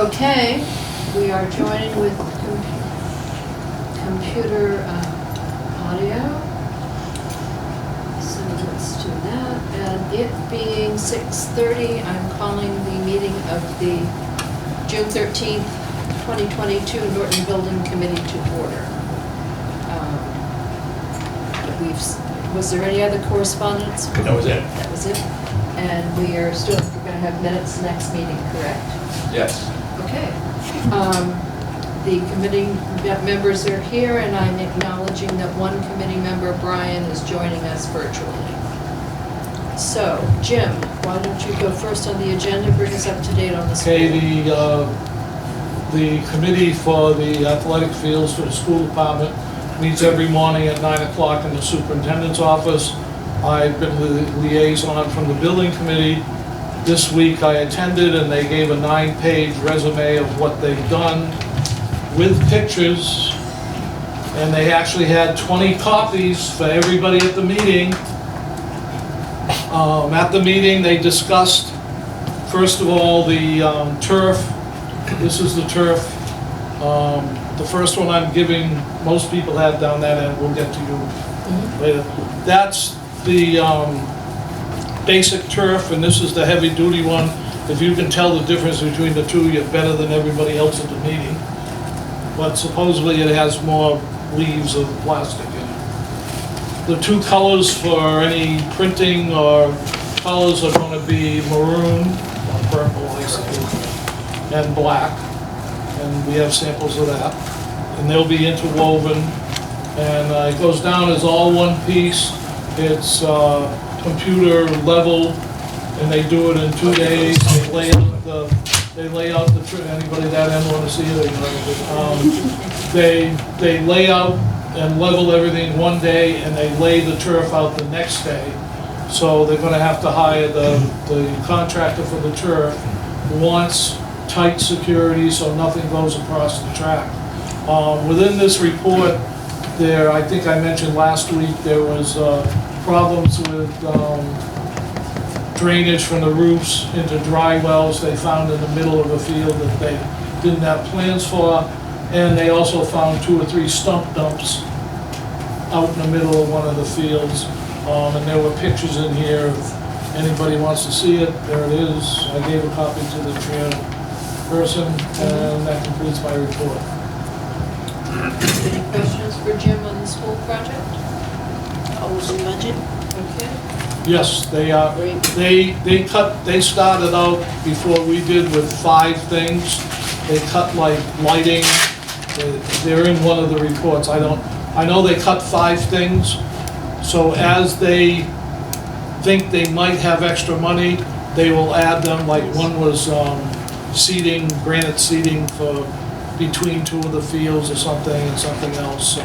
Okay, we are joining with computer audio. So let's do that. And it being 6:30, I'm calling the meeting of the June 13th, 2022 Norton Building Committee to order. Was there any other correspondence? That was it. That was it. And we're going to have minutes next meeting, correct? Yes. Okay. The committee members are here, and I'm acknowledging that one committee member, Brian, is joining us virtually. So, Jim, why don't you go first on the agenda, bring us up to date on the school. Okay, the committee for the athletic fields for the school department meets every morning at 9 o'clock in the superintendent's office. I've been the liaison from the building committee. This week I attended and they gave a 9-page resume of what they've done with pictures. And they actually had 20 copies for everybody at the meeting. At the meeting they discussed, first of all, the turf. This is the turf. The first one I'm giving, most people have down that end, we'll get to you later. That's the basic turf, and this is the heavy duty one. If you can tell the difference between the two, you're better than everybody else at the meeting. But supposedly it has more leaves of plastic in it. The two colors for any printing or colors are going to be maroon, or purple, I suppose, and black. And we have samples of that. And they'll be interwoven. And it goes down as all one piece. It's computer level, and they do it in 2 days. They lay out the anybody that end want to see it? They lay out and level everything one day, and they lay the turf out the next day. So they're going to have to hire the contractor for the turf who wants tight security so nothing goes across the track. Within this report, I think I mentioned last week, there was problems with drainage from the roofs into dry wells they found in the middle of a field that they didn't have plans for. And they also found 2 or 3 stump dumps out in the middle of one of the fields. And there were pictures in here. If anybody wants to see it, there it is. I gave a copy to the chairperson, and that completes my report. Any questions for Jim on the school project? Always in budget? Okay. Yes, they are. Great. They started out before we did with 5 things. They cut like lighting. They're in one of the reports. I know they cut 5 things. So as they think they might have extra money, they will add them. Like one was seating, granite seating for between 2 of the fields or something, and something else. So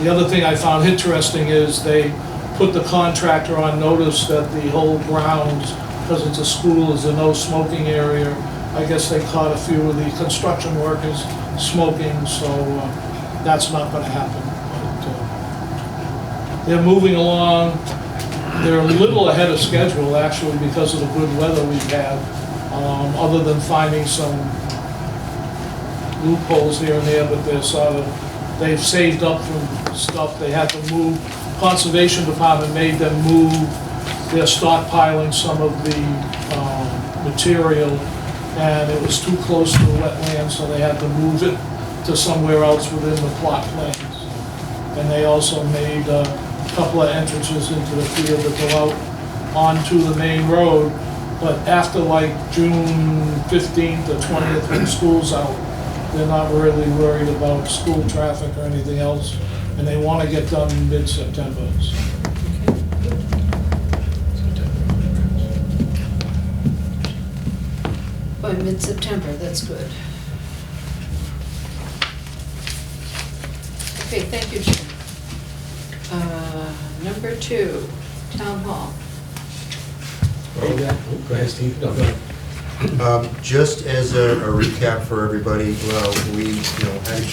the other thing I found interesting is they put the contractor on notice that the whole grounds, because it's a school, is a no smoking area. I guess they caught a few of the construction workers smoking, so that's not going to happen. But, they're moving along. They're a little ahead of schedule, actually, because of the good weather we've had, other than finding some loopholes here and there, but they've saved up from stuff. They had to move. Conservation Department made them move. They're stockpiling some of the material, and it was too close to the wetland, so they had to move it to somewhere else within the plot plans. And they also made a couple of entrances into the field that go out onto the main road. But after like June 15th or 20th, when school's out, they're not really worried about school traffic or anything else, and they want to get done mid-September. By mid-September, that's good. Okay, thank you, Jim. Number 2, Town Hall. Go ahead, Steve. No, go ahead. Just as a recap for everybody, well, we had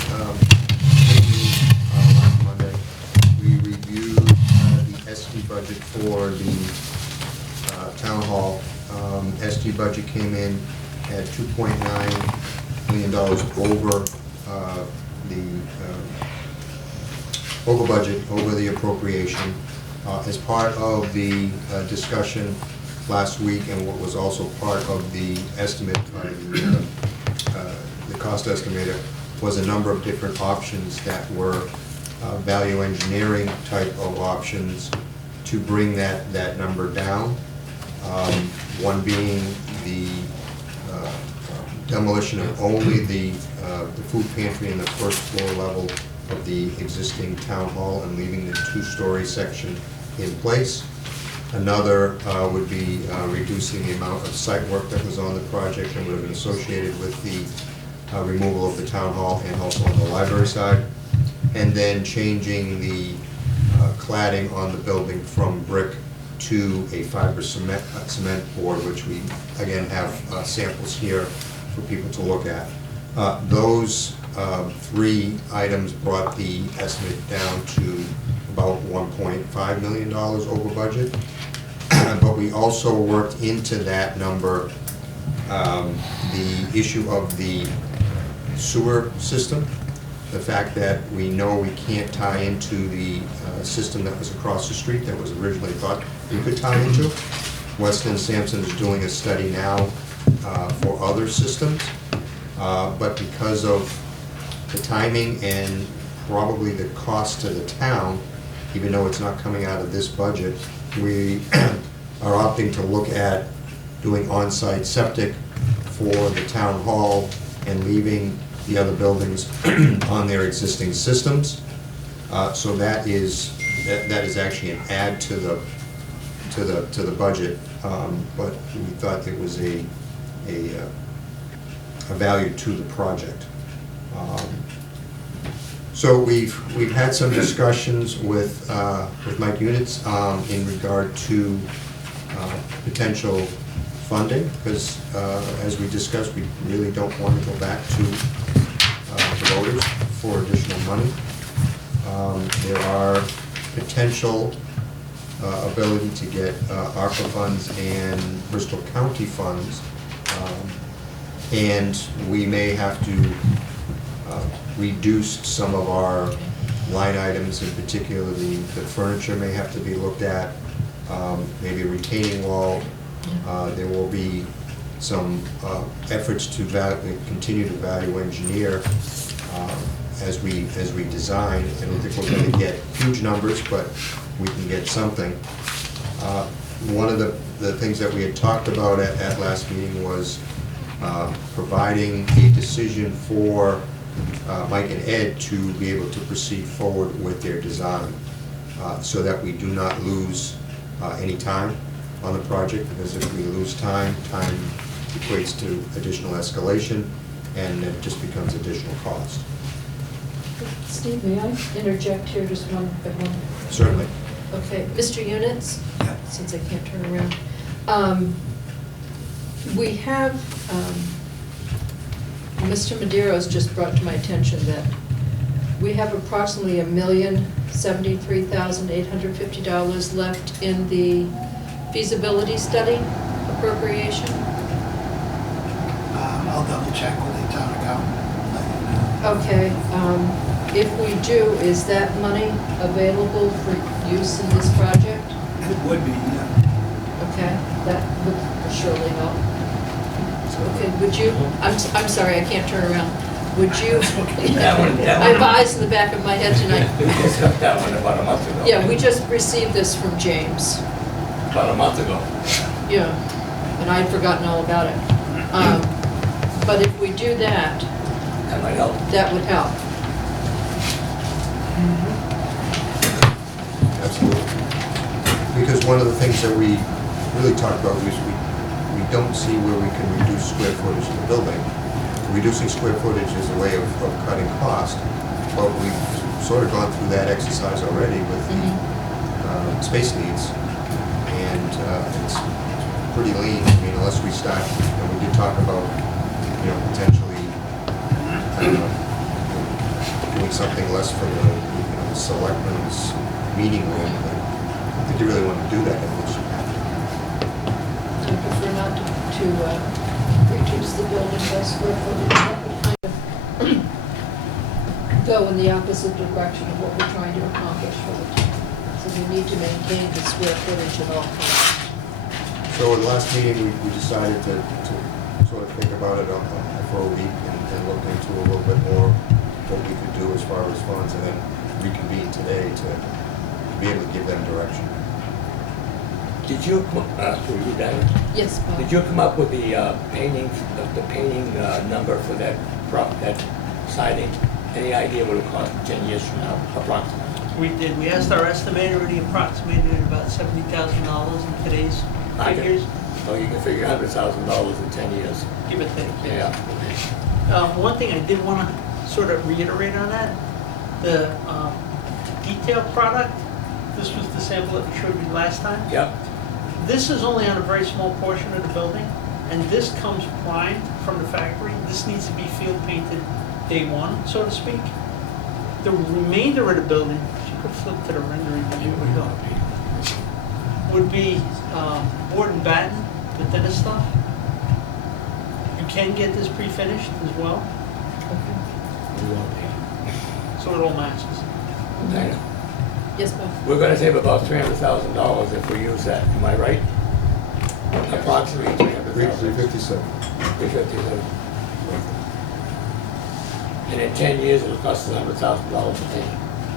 last Monday, we reviewed the SD budget for the town hall. SD budget came in at $2.9 million over over budget, over the appropriation, as part of the discussion last week, and what was also part of the estimate by the cost estimator, was a number of different options that were value engineering type of options to bring that number down. One being the demolition of only the food pantry in the first floor level of the existing town hall and leaving the two-story section in place. Another would be reducing the amount of site work that was on the project and would have been associated with the removal of the town hall and also on the library side. And then changing the cladding on the building from brick to a fiber cement board, which we again have samples here for people to look at. Those three items brought the estimate down to about $1.5 million over budget. But we also worked into that number the issue of the sewer system, the fact that we know we can't tie into the system that was across the street that was originally thought we could tie into. Weston Sampson is doing a study now for other systems, but because of the timing and probably the cost to the town, even though it's not coming out of this budget, we are opting to look at doing on-site septic for the town hall and leaving the other buildings on their existing systems. So that is actually an add to the budget, but we thought it was a value to the project. So we've had some discussions with Mike Units in regard to potential funding, because as we discussed, we really don't want to go back to the voters for additional money. There are potential ability to get ARPA funds and Bristol County funds, and we may have to reduce some of our line items, in particular the furniture may have to be looked at, maybe a retaining wall. There will be some efforts to continue to value engineer as we design. I don't think we're going to get huge numbers, but we can get something. One of the things that we had talked about at last meeting was providing a decision for Mike and Ed to be able to proceed forward with their design, so that we do not lose any time on the project, because if we lose time equates to additional escalation, and it just becomes additional cost. Steve, may I interject here just one? Certainly. Okay, Mr. Units, since I can't turn around. We have, Mr. Madero's just brought to my attention that we have approximately $1,073,850 left in the feasibility study appropriation. I'll double check with the town accountant. Okay, if we do, is that money available for use in this project? It would be, yeah. Okay, that would surely help. Okay, would you, I'm sorry, I can't turn around. Would you? That one. I have eyes in the back of my head tonight. We discussed that one about a month ago. Yeah, we just received this from James. About a month ago. Yeah, and I'd forgotten all about it. But if we do that, That might help. that would help. Absolutely. Because one of the things that we really talked about was we don't see where we can reduce square footage of the building. Reducing square footage is a way of cutting cost, but we've sort of gone through that exercise already with the space needs, and it's pretty lean. I mean, unless we start, we did talk about, potentially doing something less for the selectmen's meeting room. But I think you really want to do that unless you have to. I prefer not to reduce the square footage, that would kind of go in the opposite direction of what we're trying to accomplish for the town. So we need to maintain the square footage at all costs. So in the last meeting, we decided to sort of think about it for a week and look into a little bit more what we could do as far as funds, and then reconvene today to be able to give them direction. Did you, were you done? Yes, Bob? Did you come up with the painting number for that that siding? Any idea what it cost 10 years from now, approximately? We did. We asked our estimator, and he approximated at about $70,000 in today's figures, So you can figure $100,000 in 10 years. give or take. Yeah. One thing I did want to sort of reiterate on that, the detail product, this was the sample that we showed you last time. Yep. This is only on a very small portion of the building, and this comes primed from the factory. This needs to be field painted day one, so to speak. The remainder of the building, if you could flip to the rendering, would be board and batten, the thinner stuff. You can get this pre-finished as well, We want to paint. so it all matches. Dana, Yes, Bob? we're gonna save about $300,000 if we use that, am I right? Approximately $300,000. 357. 357. And in 10 years, it'll cost us $100,000 a paint,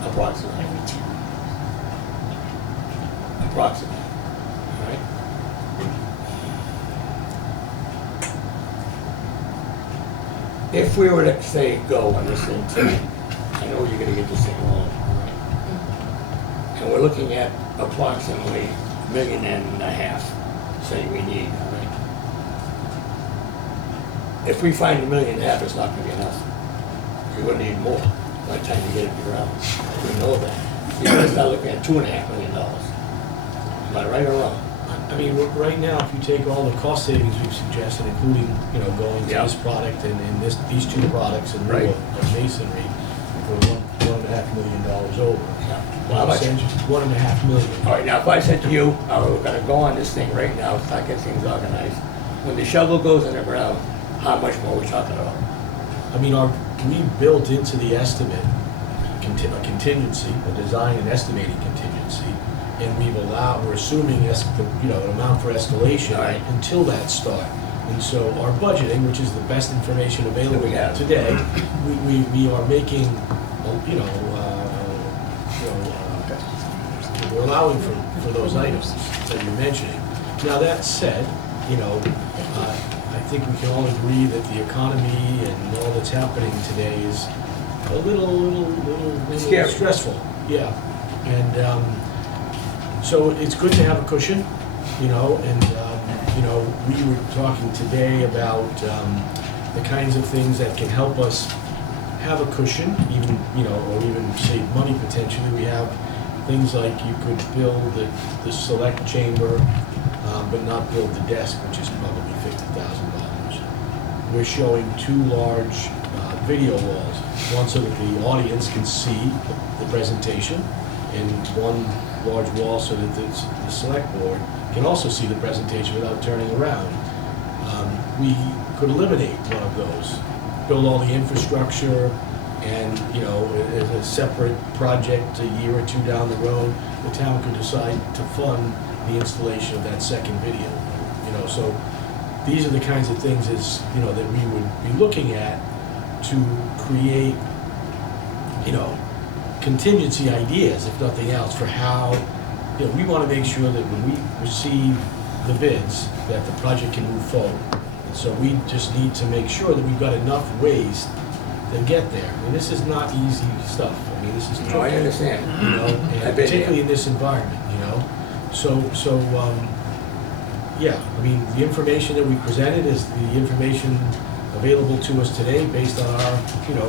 approximately. Approximately, all right? If we were to say go on this thing today, I know you're gonna get this thing rolling, all right? And we're looking at approximately $1.5 million, say we need, all right? If we find $1.5 million, it's not gonna be enough. You're gonna need more by the time you get it to ground. We know that. You're gonna start looking at $2.5 million. Am I right or wrong? I mean, right now, if you take all the cost savings we've suggested, including, going to Yeah. this product and these two products and Right. of masonry, we're $1.5 million over. Yeah. Well, how much? $1.5 million. All right, now if I said to you, we're gonna go on this thing right now, start getting things organized. When the shovel goes in the ground, how much more are we talking about? I mean, we built into the estimate a contingency, a design and estimating contingency, and we're assuming an amount for escalation Right. until that start. And so our budgeting, which is the best information available We have. today, we are making, we're allowing for those items that you're mentioning. Now, that said, I think we can all agree that the economy and all that's happening today is a little Scary. stressful. Yeah. And so it's good to have a cushion, we were talking today about the kinds of things that can help us have a cushion, even, or even save money potentially. We have things like you could build the select chamber, but not build the desk, which is probably $50,000. We're showing two large video walls, one so that the audience can see the presentation, and one large wall so that the select board can also see the presentation without turning around. We could eliminate one of those, build all the infrastructure, and, as a separate project a year or two down the road, the town could decide to fund the installation of that second video. So these are the kinds of things that we would be looking at to create, contingency ideas, if nothing else, for how, we want to make sure that when we receive the bids, that the project can move forward. And so we just need to make sure that we've got enough ways to get there. I mean, this is not easy stuff. I mean, this is No, I understand. and I've been particularly there. in this environment, yeah, I mean, the information that we presented is the information available to us today based on our,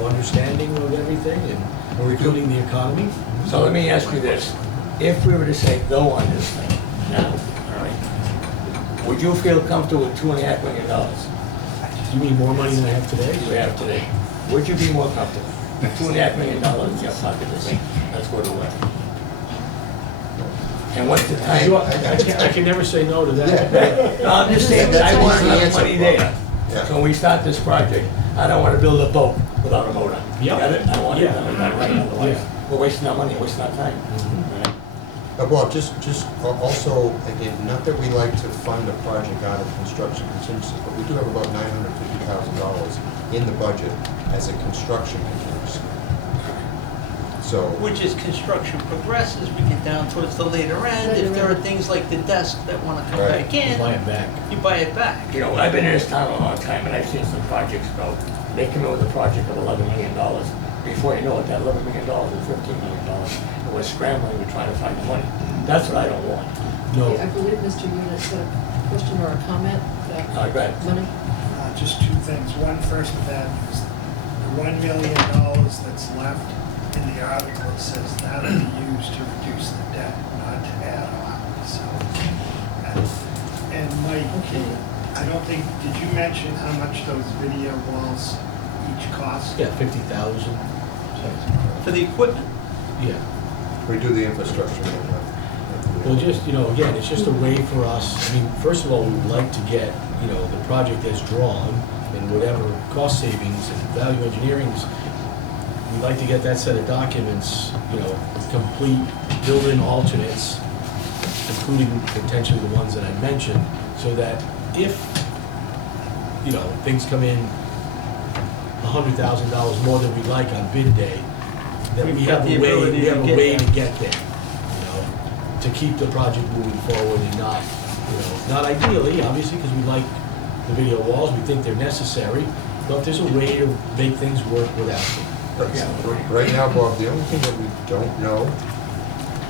understanding of everything and including the economy. So let me ask you this. If we were to say go on this thing now, all right, would you feel comfortable with $2.5 million Do you mean more money than I have today? we have today? Would you be more comfortable? $2.5 million in your pocket to say, let's go to work. And what's the time? I can never say no to that. No, I'm just saying, I want enough money there. Yeah. So when we start this project, I don't wanna build a boat without a motor. Yeah. Got it? I want it Yeah. done right, otherwise, Yeah. we're wasting our money, wasting our time. Mhm. Right? Bob, just also, again, not that we like to fund a project out of construction contingency, but we do have about $950,000 in the budget as a construction contingency. So, Which is construction progresses, we get down towards the later end, if there are things like the desk that wanna come Right. back You in, buy it back. you buy it back. You know, I've been in this town a long time and I've seen some projects go. They come in with a project of $11 million. Before you know it, that $11 million is $15 million. And we're scrambling, we're trying to find the money. That's what I don't want. No, I believe Mr. Eunice had a question or a comment about Go ahead. money. Just two things. One, first of that is the $1 million that's left in the article, it says that'll be used to reduce the debt, not to add on. So, and Mike, I don't think, did you mention how much those video walls each cost? yeah, 50,000. For the equipment, Yeah. we do the infrastructure. Well, just, you know, again, it's just a way for us, I mean, first of all, we would like to get, you know, the project as drawn and whatever cost savings and value engineerings, we'd like to get that set of documents, you know, complete, build-in alternates, including potentially the ones that I mentioned, so that if, you know, things come in $100,000 more than we'd like on bid day, that we We've got have the a way, ability we have to a way get to there. get there, you know, to keep the project moving forward and not, you know, not ideally, obviously, because we like the video walls, we think they're necessary, but there's a way to make things work without them. Right now, Bob, the only thing that we don't know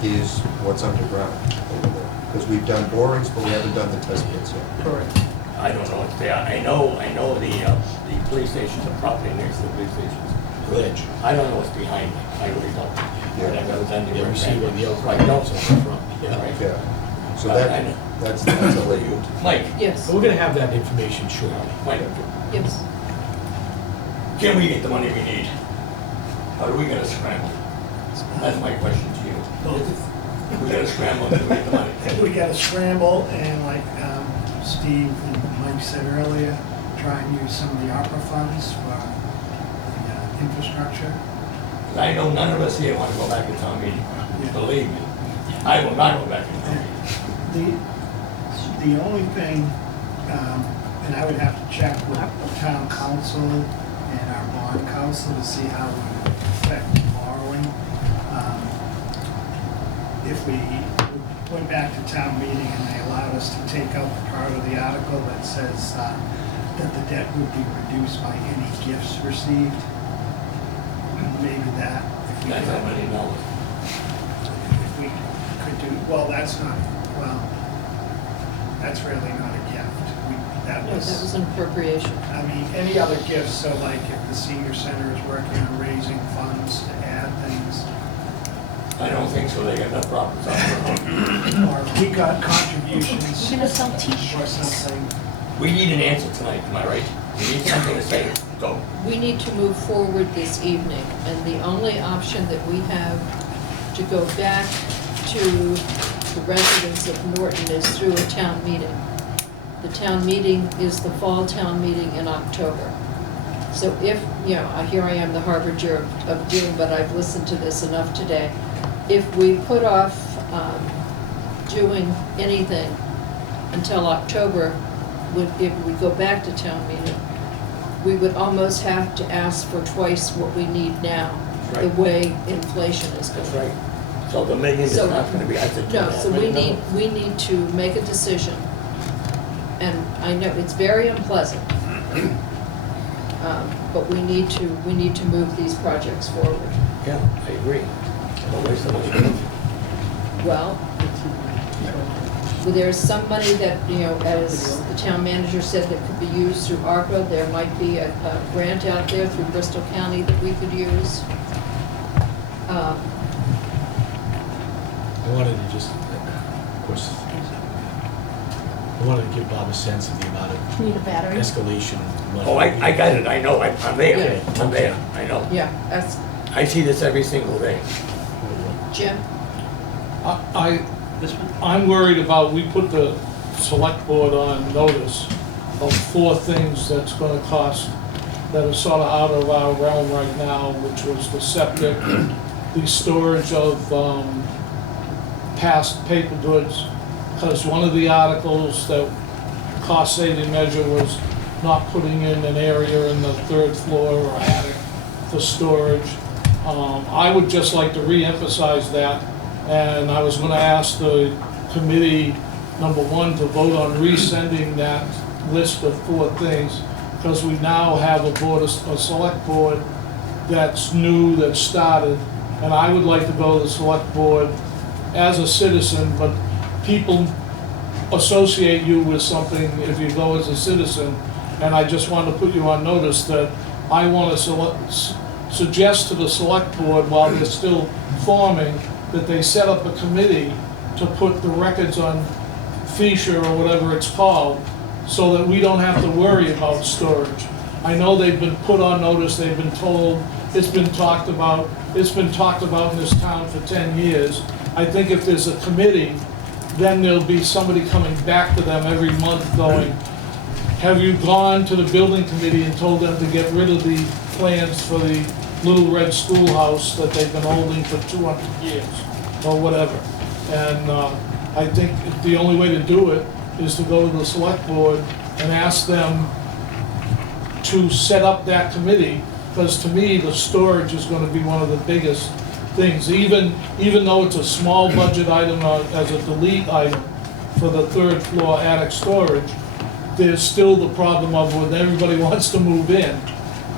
is what's underground over there. Because we've done borings, but we haven't done the test pits yet. correct. I don't know what's there. I know the police stations, the property next to the police stations. Ledge. I don't know what's behind it. I really don't. Yeah. I've never done the Yeah, we see where the Right, outcry no. is on the front, yeah. Right. Yeah. So I know. that's a late. Mike, Yes, So we're gonna have that information shortly. Mike, yes. can we get the money we need? Or are we gonna scramble? That's my question to you. We gotta scramble to get the money. We gotta scramble and like Steve and Mike said earlier, try and use some of the ARPA funds for the infrastructure. I know none of us here wanna go back to town meeting. Yeah. Believe me. I will not go back to town meeting. The only thing, and I would have to check with town council and our bond council to see how we would affect borrowing. If we went back to town meeting and they allowed us to take out the part of the article that says that the debt would be reduced by any gifts received, maybe that, if we That's how many could, dollars. if we could do, well, that's not, well, that's really not a gift. That No, that was was, an appropriation. I mean, any other gifts, so like if the senior center is working on raising funds to add things, I don't think so. They got enough problems. or if we got contributions We're gonna sell or t-shirts. something. We need an answer tonight, am I right? We need something to say. Go. We need to move forward this evening, and the only option that we have to go back to the residents of Norton is through a town meeting. The town meeting is the fall town meeting in October. So if, you know, here I am, the harbinger of doom, but I've listened to this enough today. If we put off doing anything until October, if we go back to town meeting, we would almost have to ask for twice what we need now, the Right. way inflation is going. That's right. So the million is So- not gonna be, I said. No, so we need to make a decision. And I know it's very unpleasant. But we need to move these projects forward. Yeah, I agree. Don't waste so much money. Well, there's some money that, you know, as the town manager said, that could be used through ARPA. There might be a grant out there through Bristol County that we could use. I wanted to just, of course, I wanted to give Bob a sense of the amount of Need a battery? escalation. money. Oh, I got it. I know. I'm there. Okay. I'm there. I know. Yeah, that's, I see this every single day. Jim? This one? I'm worried about, we put the select board on notice of 4 things that's gonna cost, that are sort of out of our realm right now, which was the septic, the storage of past paper goods, because one of the articles that cost saving measure was not putting in an area in the 3rd floor or attic for storage. I would just like to re-emphasize that, and I was gonna ask the committee, number 1, to vote on resending that list of 4 things, because we now have a select board that's new, that started, and I would like to go to the select board as a citizen, but people associate you with something if you go as a citizen, and I just want to put you on notice that I want to suggest to the select board, while they're still forming, that they set up a committee to put the records on Fisher or whatever it's called, so that we don't have to worry about storage. I know they've been put on notice, they've been told, it's been talked about in this town for 10 years. I think if there's a committee, then there'll be somebody coming back to them every month going, have you gone to the building committee and told them to get rid of the plans for the little red schoolhouse that they've been holding for 200 years, or whatever. And I think the only way to do it is to go to the select board and ask them to set up that committee, because to me, the storage is gonna be one of the biggest things. Even though it's a small budget item as a delete item for the 3rd floor attic storage, there's still the problem of when everybody wants to move in,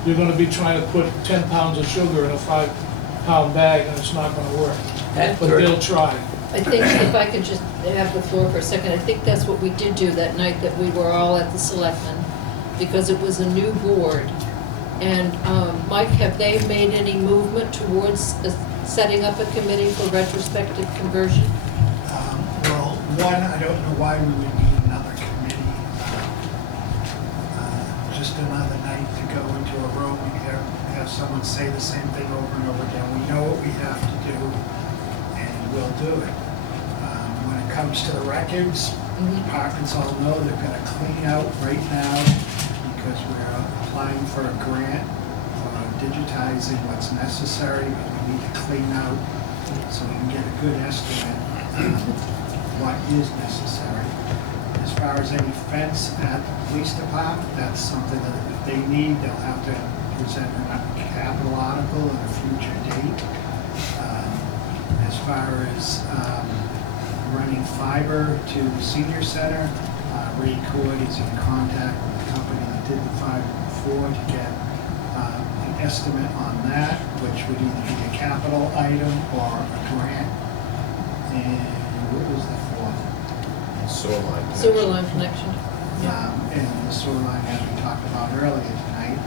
you're gonna be trying to put 10 pounds of sugar in a 5-pound bag, and it's not gonna work. That's But they'll try. I think if I could just have the floor for a second, I think that's what we did do that night that we were all at the selectmen, because it was a new board. And Mike, have they made any movement towards setting up a committee for retrospective conversion? Well, one, I don't know why we would need another committee. Just another night to go into a room and have someone say the same thing over and over again. We know what we have to do, and we'll do it. When it comes to the records, departments all know they've got to clean out right now, because we're applying for a grant for digitizing what's necessary, but we need to clean out so we can get a good estimate of what is necessary. As far as any fence at the police department, that's something that if they need, they'll have to present a capital article at a future date. As far as running fiber to the senior center, Ray Cord is in contact with the company that did the fiber before to get an estimate on that, which would either be a capital item or a grant. And what was the 4th? Sewer line connection. Sewer line connection. And the sewer line, as we talked about earlier tonight,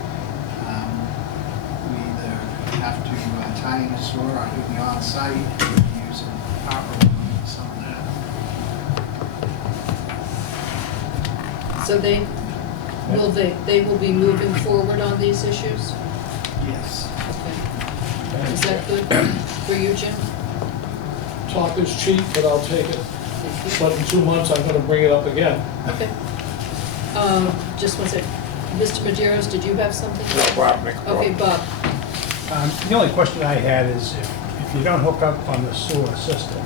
we either have to tie in a sewer or do the on-site and use a proper some of that. So they will be moving forward on these issues? Yes. Okay. Is that good for you, Jim? Talk is cheap, but I'll take it. But in 2 months, I'm gonna bring it up again. Okay. Just one second. Mr. Maderos, did you have something? No, Bob, make a Okay, Bob. The only question I had is if you don't hook up on the sewer system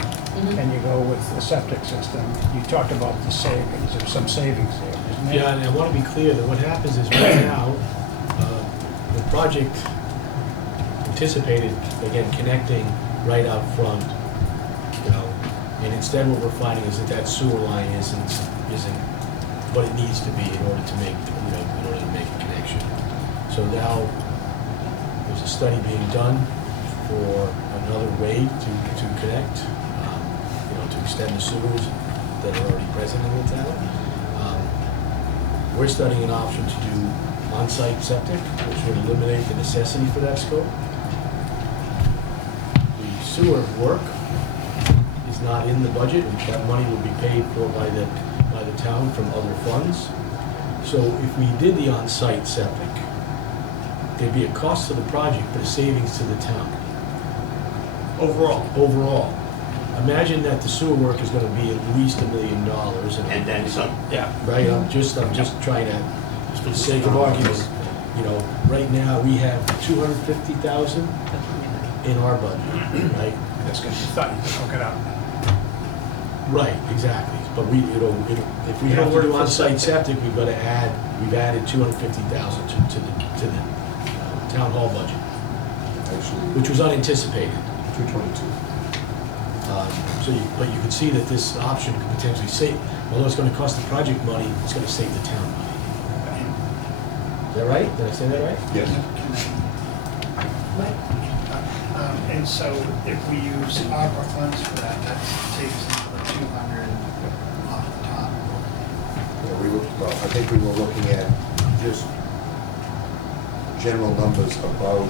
and you go with the septic system, you talked about the savings, there's some savings there, isn't there? Yeah, and I want to be clear that what happens is right now, the project anticipated, again, connecting right out front, you know, and instead what we're finding is that sewer line isn't what it needs to be in order to make, you know, in order to make a connection. So now, there's a study being done for another way to connect, you know, to extend the sewers that are already present in the town. We're studying an option to do on-site septic, which would eliminate the necessity for that scope. The sewer work is not in the budget, and that money will be paid for by the town from other funds. So if we did the on-site septic, there'd be a cost to the project, but a savings to the town. Overall. Overall. imagine that the sewer work is gonna be at least $1 million And then some. Yeah. right? I'm just trying to, just for the sake of argument, you know, right now, we have 250,000 in our budget, right? That's because you thought you could hook it up. Right, exactly. But we, if we It'll have to work do for on-site septic. septic, we've added 250,000 to the town hall budget, Actually, which was unanticipated. 222. But you can see that this option could potentially save, although it's gonna cost the project money, it's gonna save the town money. Is that right? Did I say that right? Yes. Right. And so if we use ARPA funds for that, that takes another 200 off the top. Well, I think we were looking at just general numbers about,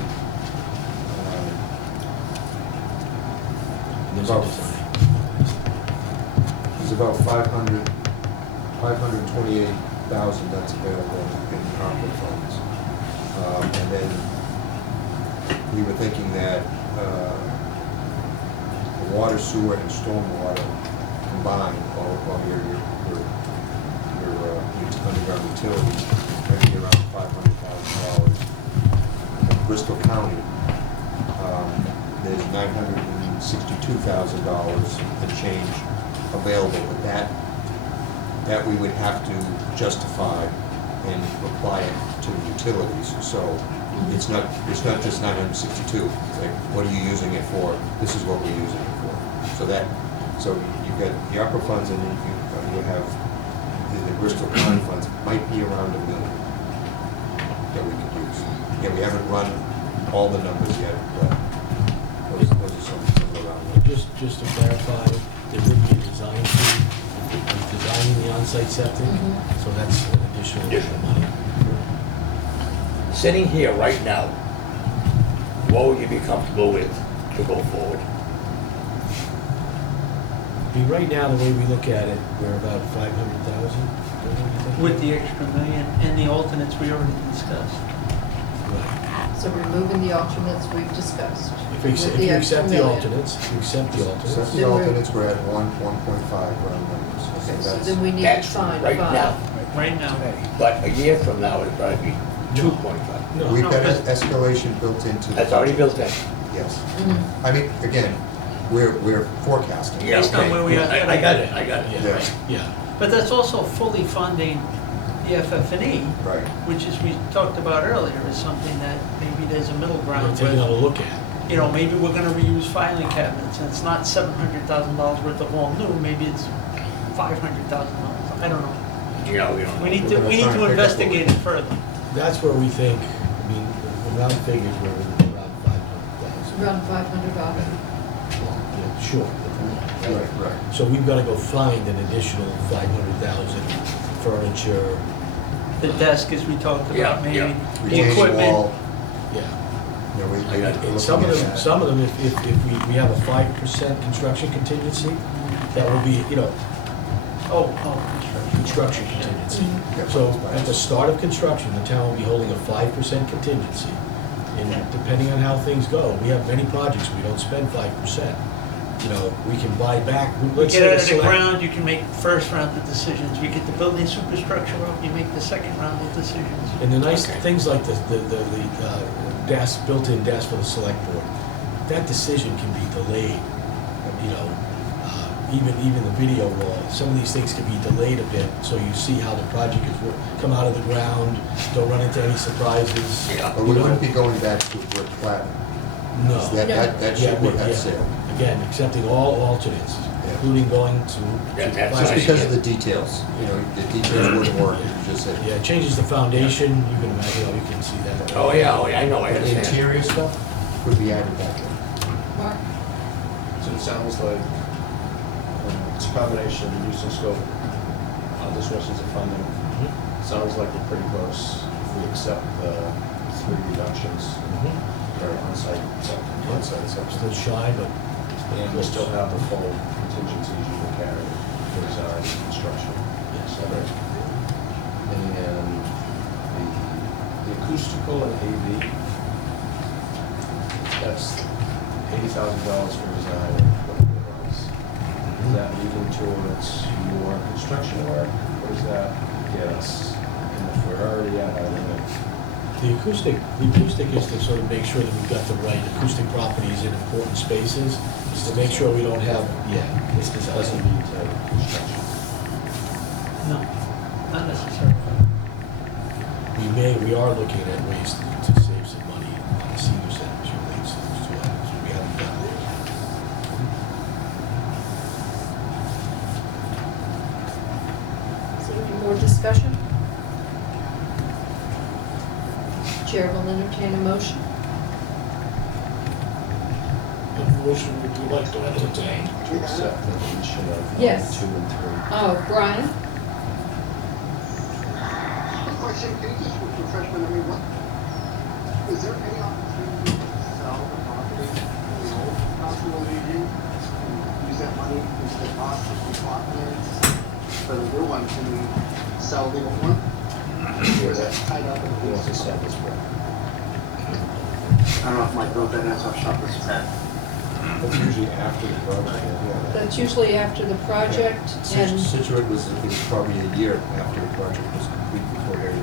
There's a About- design. there's about 528,000 that's available in ARPA funds. And then we were thinking that the water, sewer, and stormwater combined, all your underground utilities, might be around $500,000. In Bristol County, there's $962,000 and change available, but that we would have to justify and apply it to the utilities. So it's not just 962. It's like, what are you using it for? This is what we're using it for. So you've got the ARPA funds, and you have the Bristol County funds, might be around $1 million that we could use. Yeah, we haven't run all the numbers yet, but those are some around there. Just to clarify, there would be a design fee, designing the on-site septic, so that's an additional money. Sitting here right now, what would you be comfortable with to go forward? I mean, right now, the way we look at it, we're about 500,000. With the extra million and the alternates we already discussed. Right. So removing the alternates we've discussed. If with you extra accept the million. alternates, if you accept the So alternates, the alternates, we're at 1.5 round numbers. Okay, so That's- then we need to That's find right five. now. Right now. Today. But a year from now, it'd probably be 2.5. no. We've got because- escalation built into the. That's already budget. built in. Yes. Mhm. I mean, again, we're forecasting. Yeah, Based on okay. where we are Yeah, I got it, I got it. Yeah, Yes. yeah. But that's also fully funding the FF&E, Right. which is, we talked about earlier, is something that maybe there's a middle We're ground taking with, another look at. you know, maybe we're gonna reuse filing cabinets, and it's not $700,000 worth of all new, maybe it's $500,000. I don't know. You know. We need We're to, gonna we need try and to pick up investigate it further. That's where we think, I mean, the round figures were around 500,000. Around $500. Yeah, sure. Right. So we've got to go find an additional 500,000 furniture. The desk, as we talked Yeah, about, maybe, yeah. the Retaining equipment. wall, Yeah. you know, I got it. And some of them, if we have a 5% construction contingency, that will be, you know, Oh, construction contingency. Yeah. So at the start of construction, the town will be holding a 5% contingency. And depending on how things go, we have many projects, we don't spend 5%. You know, we can buy back, we let's get say out a of the select. ground, you can make first round of decisions. We get the building superstructure up, you make the second round of decisions. And the nice Okay. things like the desk, built-in desk for the select board, that decision can be delayed, you know, even the video wall, some of these things can be delayed a bit, so you see how the project is, come out of the ground, don't run into any surprises. Yeah. but we wouldn't be going back to brick platinum. No. That Yeah, ship would yeah. have sailed. Again, accepting all alternates, Yeah. including going to. Yeah, that's Just nice. because of the details, you know, the details wouldn't work if you just said. Yeah, it changes the foundation, you can imagine, you can see that. Oh, yeah, I know, I The understand. interior stuff would be added back in. Mark? So it sounds like it's a combination of use and scope, other sources of funding. Sounds like we're pretty close if we accept the 3 reductions for on-site septic. Still shy, but. And we still have the full contingencies you can carry for design and construction. Yes. Is that right? And the acoustical and AV, that's $80,000 for design and whatever it was. Is that moving towards more construction work, or does that get us, and if we're already at our limit? The acoustic is to sort of make sure that we've got the right acoustic properties in important spaces, is to make sure we don't have, This doesn't lead to construction. No, not necessarily. we are looking at ways to save some money on the senior centers related to those two items. We haven't done that yet. Is there any more discussion? Chair will entertain a motion. What motion would you like to entertain? To accept the deletion of Yes. 2 and 3. Oh, Brian? Question, can you just refresh my memory, is there any opportunity to sell the property in the old council on aging and use that money instead of possibly plot plans for the new one, can we sell the old one? Or is that tied up in Who the wants to lease? sell this one? I don't know if Mike wrote that down, so I'll shop this pen. That's usually after the project, yeah. That's usually after the project, and Situate was, it was probably a year after the project was complete before they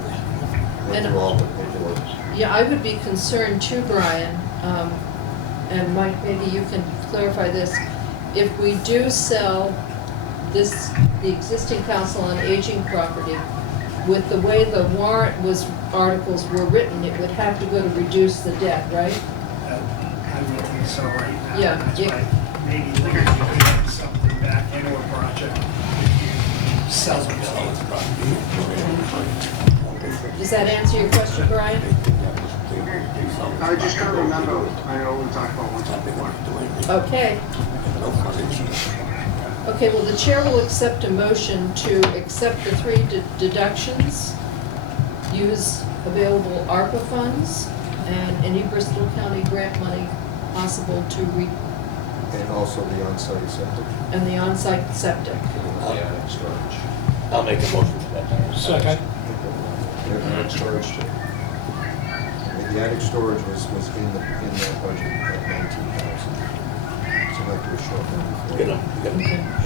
went And- through all the paperwork. yeah, I would be concerned too, Brian, and Mike, maybe you can clarify this. If we do sell this, the existing council on aging property, with the way the warrant articles were written, it would have to go to reduce the debt, right? I would think so right now. Yeah, That's yeah. why maybe later you could get something back into a project. Sell the building. Does that answer your question, Brian? I just can't remember, I know we talked about one time before. Okay. Okay, well, the chair will accept a motion to accept the 3 deductions, use available ARPA funds, and any Bristol County grant money possible to And also the on-site septic. and the on-site septic. The attic storage. I'll make a motion to that. Second. The attic storage too. The attic storage was in that budget at 19,000. So that was short one You before. know, you Okay. got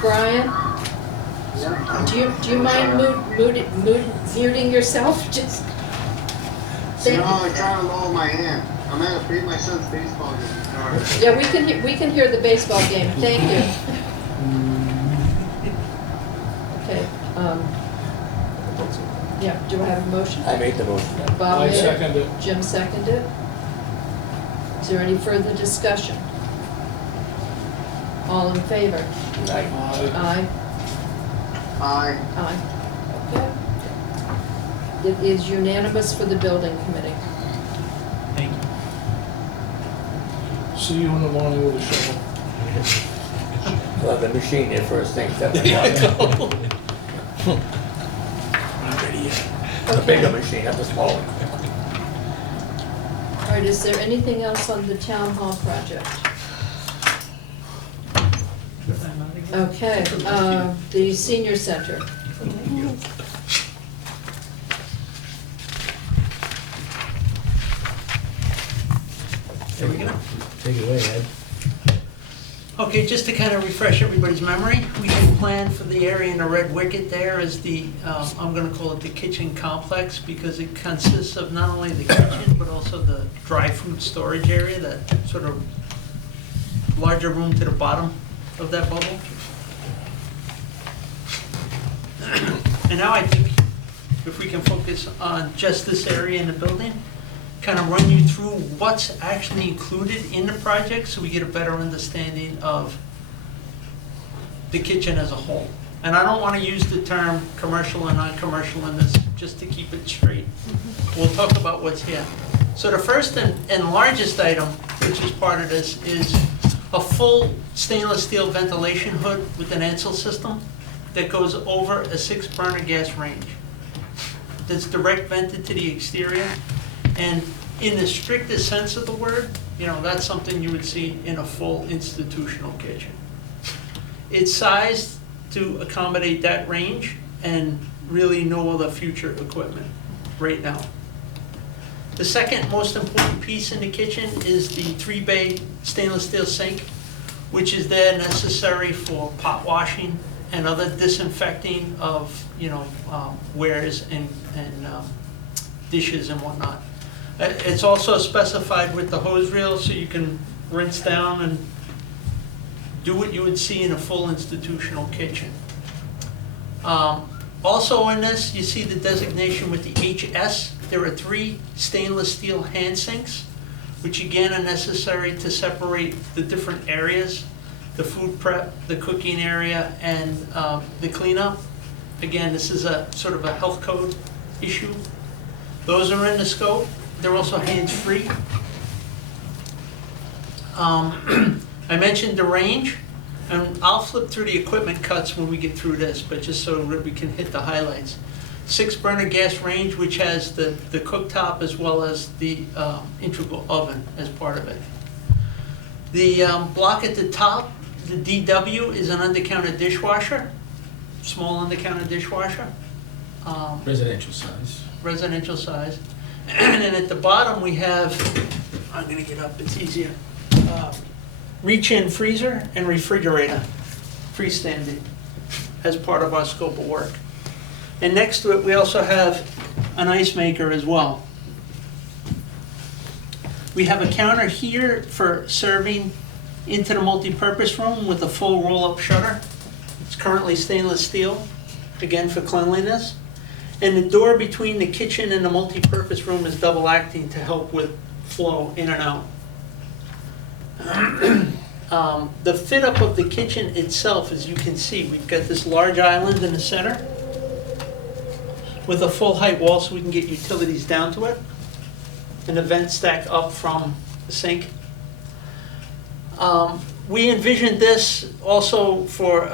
Brian, do you mind muting yourself? Just. You know, I'm trying to lower my hand. I'm at my son's baseball game. Yeah, we can hear the baseball game. Thank you. Okay. That's it. Yeah. Do I have a motion? I made the motion. Bob I made it. second it. Jim seconded. Is there any further discussion? All in favor? Aye. Aye. Aye. Aye. Okay. It is unanimous for the building committee. Thank you. See you in the morning with a shovel. Well, the machine there first thing, that's a Not ready yet. The bigger machine, not the small one. All right, is there anything else on the town hall project? Okay, the senior center. There we go. Take it away, Ed. Okay, just to kind of refresh everybody's memory, we had planned for the area in the red wicket there as the, I'm gonna call it the kitchen complex, because it consists of not only the kitchen, but also the dry food storage area, that sort of larger room to the bottom of that bubble. And now I think if we can focus on just this area in the building, kind of run you through what's actually included in the project so we get a better understanding of the kitchen as a whole. And I don't want to use the term commercial and non-commercial in this, just to keep it straight. We'll talk about what's here. So the first and largest item, which is part of this, is a full stainless steel ventilation hood with an Ansel system that goes over a 6-burner gas range. That's direct vented to the exterior. And in the strictest sense of the word, you know, that's something you would see in a full institutional kitchen. It's sized to accommodate that range and really no other future equipment right now. The second most important piece in the kitchen is the 3-bay stainless steel sink, which is there necessary for pot washing and other disinfecting of, wares and dishes and whatnot. It's also specified with the hose reel, so you can rinse down and do what you would see in a full institutional kitchen. Also in this, you see the designation with the HS. There are 3 stainless steel hand sinks, which again are necessary to separate the different areas, the food prep, the cooking area, and the cleanup. Again, this is a sort of a health code issue. Those are in the scope. They're also hands-free. I mentioned the range, and I'll flip through the equipment cuts when we get through this, but just so that we can hit the highlights. 6-burner gas range, which has the cooktop as well as the integral oven as part of it. The block at the top, the DW, is an under-counter dishwasher, small under-counter dishwasher. Residential size. Residential size. And then at the bottom we have, I'm gonna get up, it's easier, reach-in freezer and refrigerator, freestanding, as part of our scope of work. And next to it, we also have an ice maker as well. We have a counter here for serving into the multi-purpose room with a full roll-up shutter. It's currently stainless steel, again for cleanliness. And the door between the kitchen and the multi-purpose room is double acting to help with flow in and out. The fit up of the kitchen itself, as you can see, we've got this large island in the center with a full height wall so we can get utilities down to it, and the vent stack up from the sink. We envisioned this also for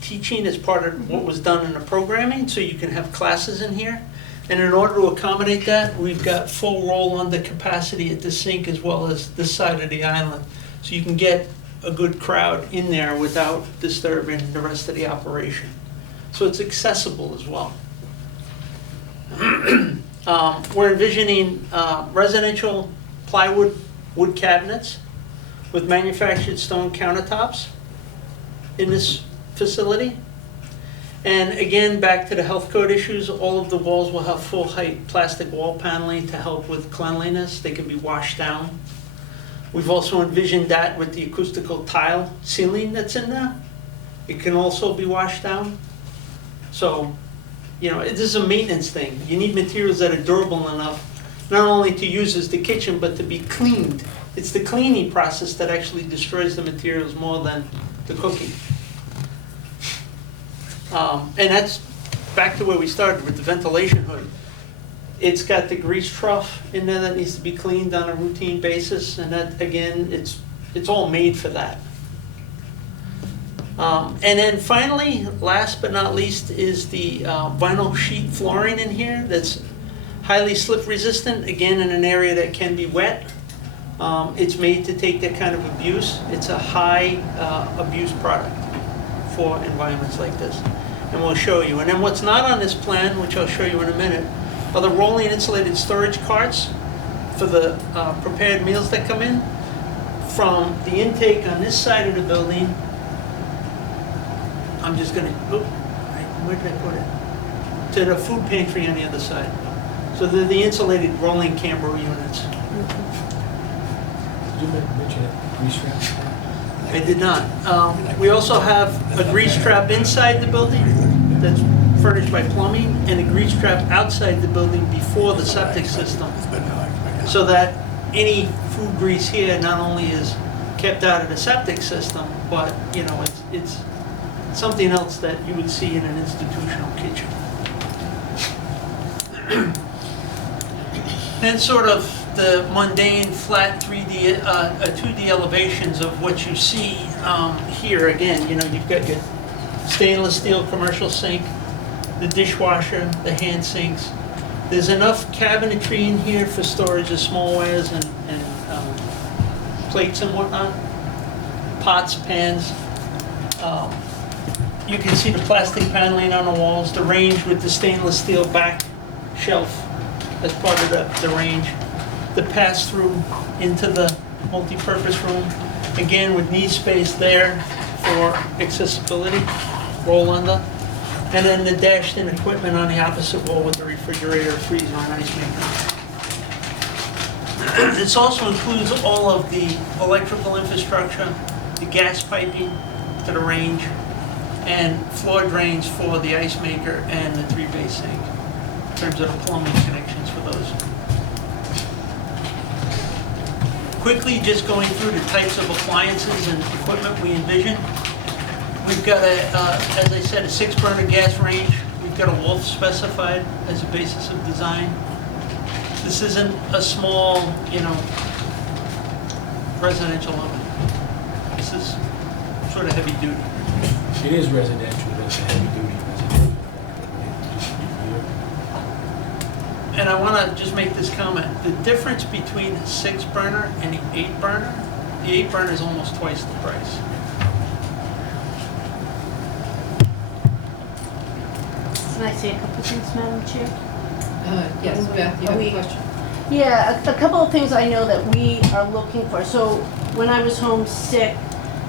teaching as part of what was done in the programming, so you can have classes in here. And in order to accommodate that, we've got full roll on the capacity at the sink as well as this side of the island. So you can get a good crowd in there without disturbing the rest of the operation. So it's accessible as well. We're envisioning residential plywood wood cabinets with manufactured stone countertops in this facility. And again, back to the health code issues, all of the walls will have full height plastic wall paneling to help with cleanliness. They can be washed down. We've also envisioned that with the acoustical tile ceiling that's in there. It can also be washed down. So, this is a maintenance thing. You need materials that are durable enough, not only to use as the kitchen, but to be cleaned. It's the cleaning process that actually destroys the materials more than the cooking. And that's back to where we started with the ventilation hood. It's got the grease trough in there that needs to be cleaned on a routine basis, and that, again, it's all made for that. And then finally, last but not least, is the vinyl sheet flooring in here that's highly slip resistant, again in an area that can be wet. It's made to take that kind of abuse. It's a high abuse product for environments like this. And we'll show you. And then what's not on this plan, which I'll show you in a minute, are the rolling insulated storage carts for the prepared meals that come in from the intake on this side of the building. I'm just gonna, where did I put it? To the food pantry on the other side. So they're the insulated rolling camber units. Did you mention a grease trap? I did not. We also have a grease trap inside the building that's furnished by plumbing, and a grease trap outside the building before the septic system, so that any food grease here not only is kept out of the septic system, but it's something else that you would see in an institutional kitchen. And sort of the mundane flat 2D elevations of what you see here. Again, you've got your stainless steel commercial sink, the dishwasher, the hand sinks. There's enough cabinetry in here for storage of smallwares and plates and whatnot, pots, pans. You can see the plastic paneling on the walls, the range with the stainless steel back shelf as part of the range. The pass-through into the multi-purpose room, again with knee space there for accessibility, roll under. And then the dashed-in equipment on the opposite wall with the refrigerator, freezer, and ice maker. This also includes all of the electrical infrastructure, the gas piping to the range, and floor drains for the ice maker and the 3-bay sink, in terms of the plumbing connections for those. Quickly, just going through the types of appliances and equipment we envision. We've got as I said, a 6-burner gas range. We've got a Wolf specified as a basis of design. This isn't a small, residential oven. This is sort of heavy duty. It is residential, but it's a heavy duty residential. And I want to just make this comment. The difference between a 6-burner and an 8-burner, the 8-burner is almost twice the price. Can I say a couple things, Madam Chair? Yes, Beth, you have a question? Yeah, a couple of things I know that we are looking for. So when I was home sick,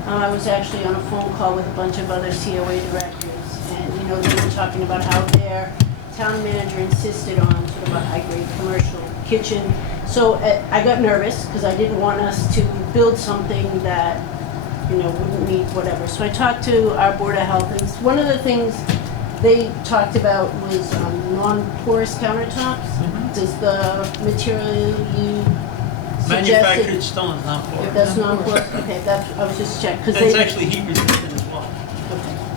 I was actually on a phone call with a bunch of other COA directors. And, they were talking about how their town manager insisted on sort of a high-grade commercial kitchen. So I got nervous because I didn't want us to build something that, wouldn't meet whatever. So I talked to our Board of Health, and one of the things they talked about was non-porous countertops. Does the material you suggested? Manufactured stone is not porous. That's non-porous, okay, I was just checking. And it's actually heat resistant as well.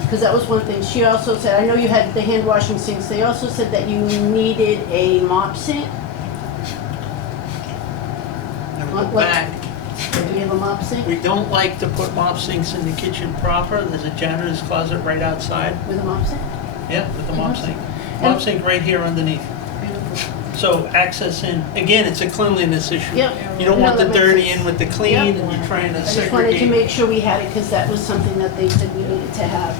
Because that was one thing. She also said, I know you had the hand washing sinks, they also said that you needed a mop sink. And What- go back. Do you have a mop sink We don't like to put mop sinks in the kitchen proper. There's a janitor's closet right outside. with a mop sink? Yeah, with the mop sink. And- Mop sink right here underneath. So access in, again, it's a cleanliness issue. Yep. You don't want No, the that makes dirty sense. in with the clean, Yep. and you're trying to I just wanted to segregate. make sure we had it, because that was something that they said we needed to have.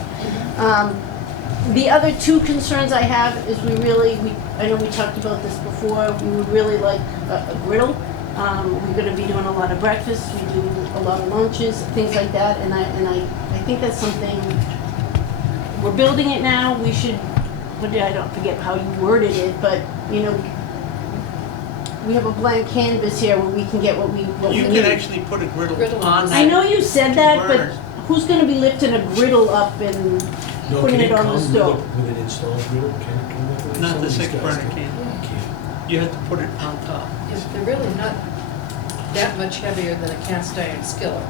The other two concerns I have is I know we talked about this before, we would really like a griddle. We're gonna be doing a lot of breakfasts, we do a lot of lunches, things like that, and I think that's something, we're building it now, we should, I don't forget how you worded it, but, we have a blank canvas here where we can get what we need. You can actually put a griddle Griddle on. I know you said that, but burners. who's gonna be lifting a griddle up and No, putting can it on come the stove? with an installed griddle? Can it come with it? Not the Some of these 6-burner guys can. Can't. You have to put it on top. They're really not that much heavier than a cast iron skillet.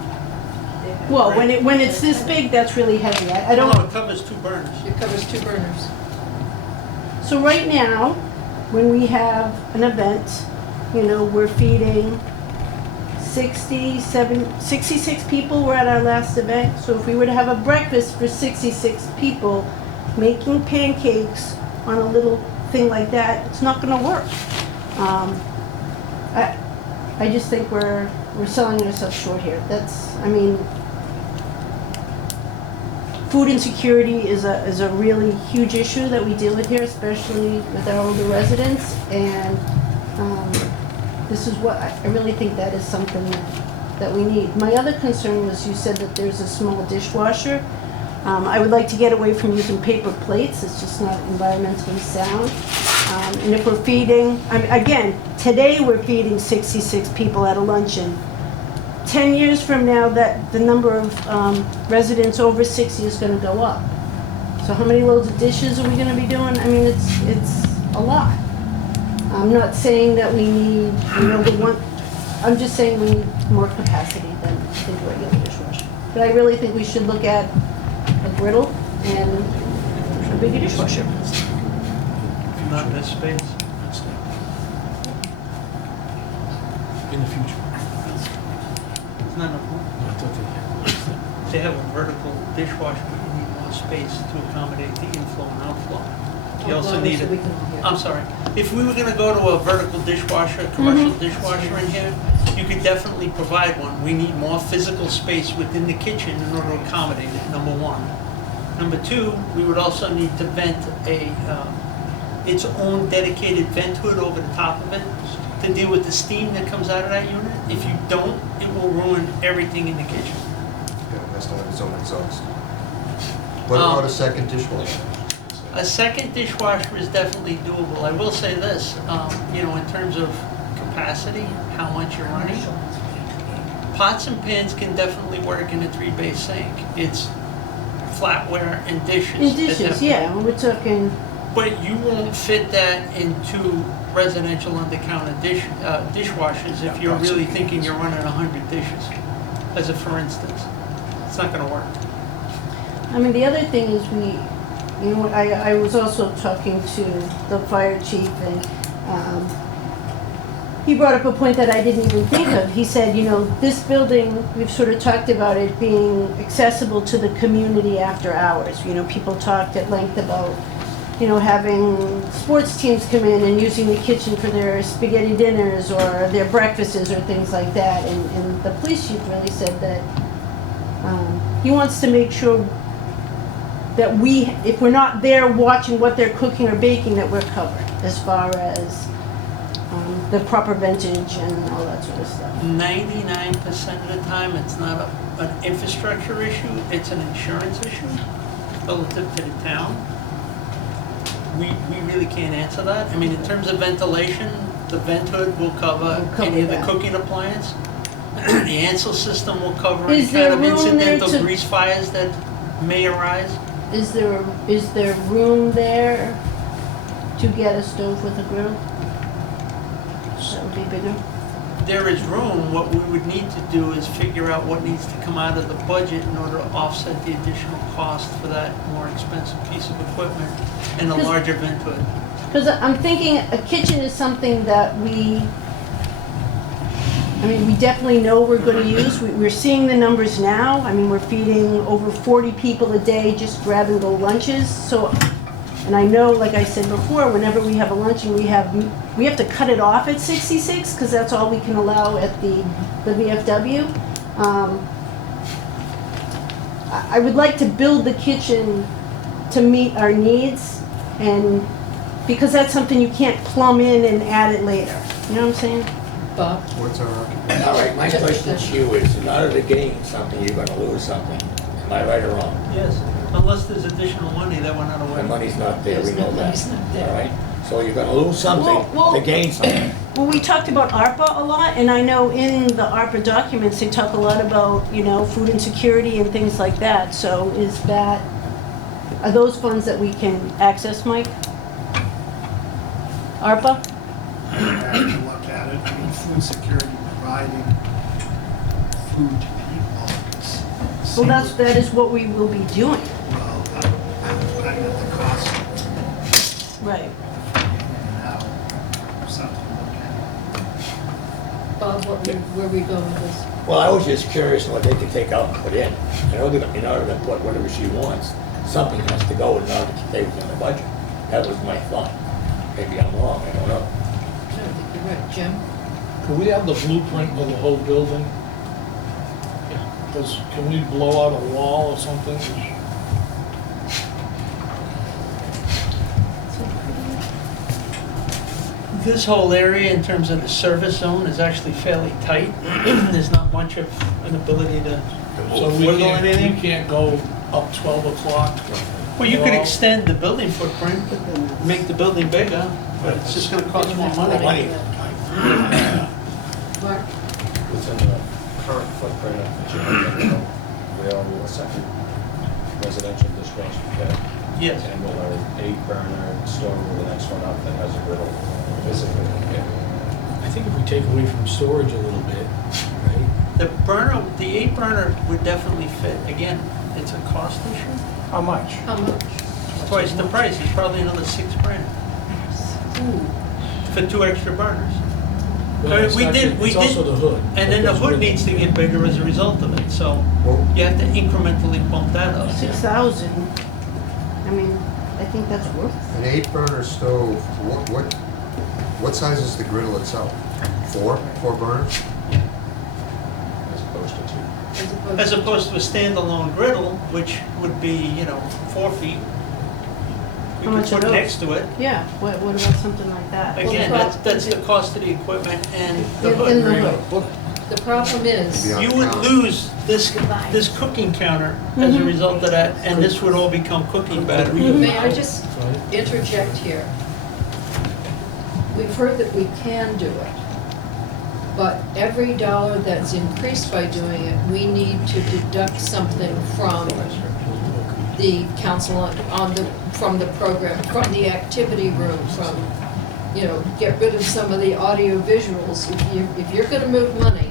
Well, when it's this big, that's really heavy. I No, don't, it covers 2 burners. It covers 2 burners. so right now, when we have an event, we're feeding 66 people were at our last event. So if we were to have a breakfast for 66 people, making pancakes on a little thing like that, it's not gonna work. I just think we're selling ourselves short here. Food insecurity is a really huge issue that we deal with here, especially with our older residents. And this is what, I really think that is something that we need. My other concern was, you said that there's a small dishwasher. I would like to get away from using paper plates, it's just not environmentally sound. And if we're feeding, again, today we're feeding 66 people at a luncheon. 10 years from now, that the number of residents over 60 is gonna go up. So how many loads of dishes are we gonna be doing? It's a lot. I'm not saying that we need, I'm just saying we need more capacity than the regular dishwasher. But I really think we should look at a griddle and a bigger dishwasher. Not in this space. In the future. It's not enough room. No, I thought They have a vertical dishwasher, but you need more space to accommodate the inflow and outflow. You also need So we a, can hear. I'm sorry, if we were gonna go to a vertical dishwasher, commercial dishwasher in here, you could definitely provide one. We need more physical space within the kitchen in order to accommodate it, number one. Number two, we would also need to vent a its own dedicated vent hood over the top of it to deal with the steam that comes out of that unit. If you don't, it will ruin everything in the kitchen. Yeah, it has to have its own exhaust. What about a second dishwasher? A second dishwasher is definitely doable. I will say this, you know, in terms of capacity, how much you're running, pots and pans can definitely work in a 3-bay sink. It's flatware and dishes. In at dishes, that yeah, point. we're talking, But you won't fit that into residential under-counter dishwashers if you're really thinking you're running 100 dishes, as a for instance. It's not gonna work. I mean, the other thing is you know, I was also talking to the fire chief and, he brought up a point that I didn't even think of. He said, you know, this building, we've sort of talked about it being accessible to the community after hours. You know, people talked at length about, you know, having sports teams come in and using the kitchen for their spaghetti dinners or their breakfasts or things like that. And the police chief really said that he wants to make sure that if we're not there watching what they're cooking or baking, that we're covered as far as the proper ventage and all that sort of stuff. 99% of the time, it's not an infrastructure issue, it's an insurance issue relative to the town. We really can't answer that. I mean, in terms of ventilation, the vent hood will cover Will cover any of the that. cooking appliance. The Ansel system will cover any Is there kind of room there incidental to- grease fires that may arise. Is there room there to get a stove with a grill? That would be bigger. There is room. What we would need to do is figure out what needs to come out of the budget in order to offset the additional cost for that more expensive piece of equipment and a 'Cause- larger vent hood. Because I'm thinking a kitchen is something that we definitely know we're going to use. We're seeing the numbers now. I mean, we're feeding over 40 people a day just grab-and-go lunches. So, and I know, like I said before, whenever we have a luncheon, we have to cut it off at 66 because that's all we can allow at the VFW. I would like to build the kitchen to meet our needs, and because that's something you can't plumb in and add it later. You know what I'm saying? Bob? What's our occupation? All right, my question to you is, in order to gain something, you're gonna lose something. Am I right or wrong? Yes, unless there's additional money that we're not aware The of. money's not there, we There's know no- that. money's not there. All right, so you're gonna lose something Well- to gain something. Well, we talked about ARPA a lot, and I know in the ARPA documents, they talk a lot about, you know, food insecurity and things like that. So are those funds that we can access, Mike? ARPA? I have to look at it. I mean, food security, providing food to people. Well, that is what we will be doing. Well, I'm looking at the cost Right. in and out. Something to look Bob, where we going with this? Well, I was just curious what they can take out and put in. I know that in order to put whatever she wants, something has to go in order to stay within the budget. That was my thought. Maybe I'm wrong, I don't know. I don't think you're right. Jim? Could we have the blueprint of the whole building? Because can we blow out a wall or something? This whole area, in terms of the service zone, is actually fairly tight. There's not much of an ability to So we wiggle can't, anything. we can't go up 12 o'clock? Well, you could extend the building footprint, make the building bigger, but it's just gonna cost more money. Money. Mark? Within the current footprint of the gym, we own a second residential dishwasher pit. Yes. And we'll have 8-burner stove with the next one up that has a griddle, physically. I think if we take away from storage a little bit, right? The 8-burner would definitely fit. Again, it's a cost issue. How much? How much? Twice the price, it's probably another $6,000 Ooh. for 2 extra burners. Well, it's we not did- ju- we It's also did- the hood. And then the That goes hood with needs it. to get bigger as a result of it, so Well, you have to incrementally bump that up. 6,000. I mean, I think that's worth it. an 8-burner stove, what size is the griddle itself? 4 burners? As opposed to 2. As opposed to a standalone griddle, which would be, 4 feet. we much could are put those? next to it. Yeah, what about something like that? Again, that's the cost of the equipment and the In the hood. hood. The problem is, Yeah. You would lose this cooking counter as a result of that, and this would all become cooking batter. may I just interject here? We've heard that we can do it, but every dollar that's increased by doing it, we need to deduct something from the council from the program, from the activity room, from, get rid of some of the audio visuals. If you're gonna move money,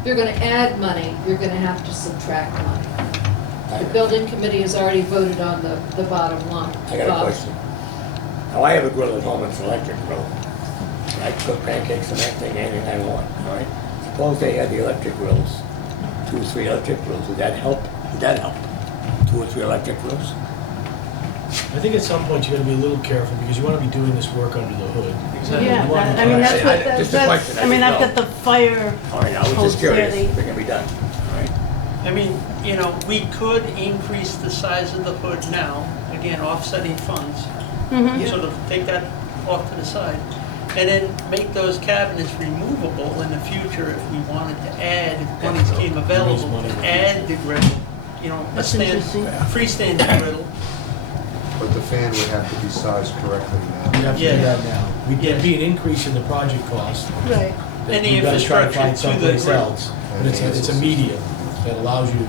if you're gonna add money, you're gonna have to subtract money. The building committee has already voted on the bottom line. I got a question. Now, I have a grill at home, it's an electric grill. I cook pancakes and anything I want, all right? Suppose they had the electric grills, 2 or 3 electric grills, would that help? Would that help? 2 or 3 electric grills? I think at some point you gotta be a little careful, because you wanna be doing this work under the hood. Yeah, You wanna- I mean, that's what, Just a question, I mean, I've got the fire All right, I was codes just curious, there, if it can be done, all right? I mean, we could increase the size of the hood now, again, offsetting funds. Mhm. Sort of take that off to the side, and then make those cabinets removable in the future if we wanted to add, if money came available, money. to add the griddle, a That's stand, interesting. freestanding griddle. But the fan would have to be sized correctly You now. have to do Yeah. that now. There'd be an increase in the project cost. Right. that And the you've gotta try to infrastructure find to the someplace grill. else. But it's a medium that allows you to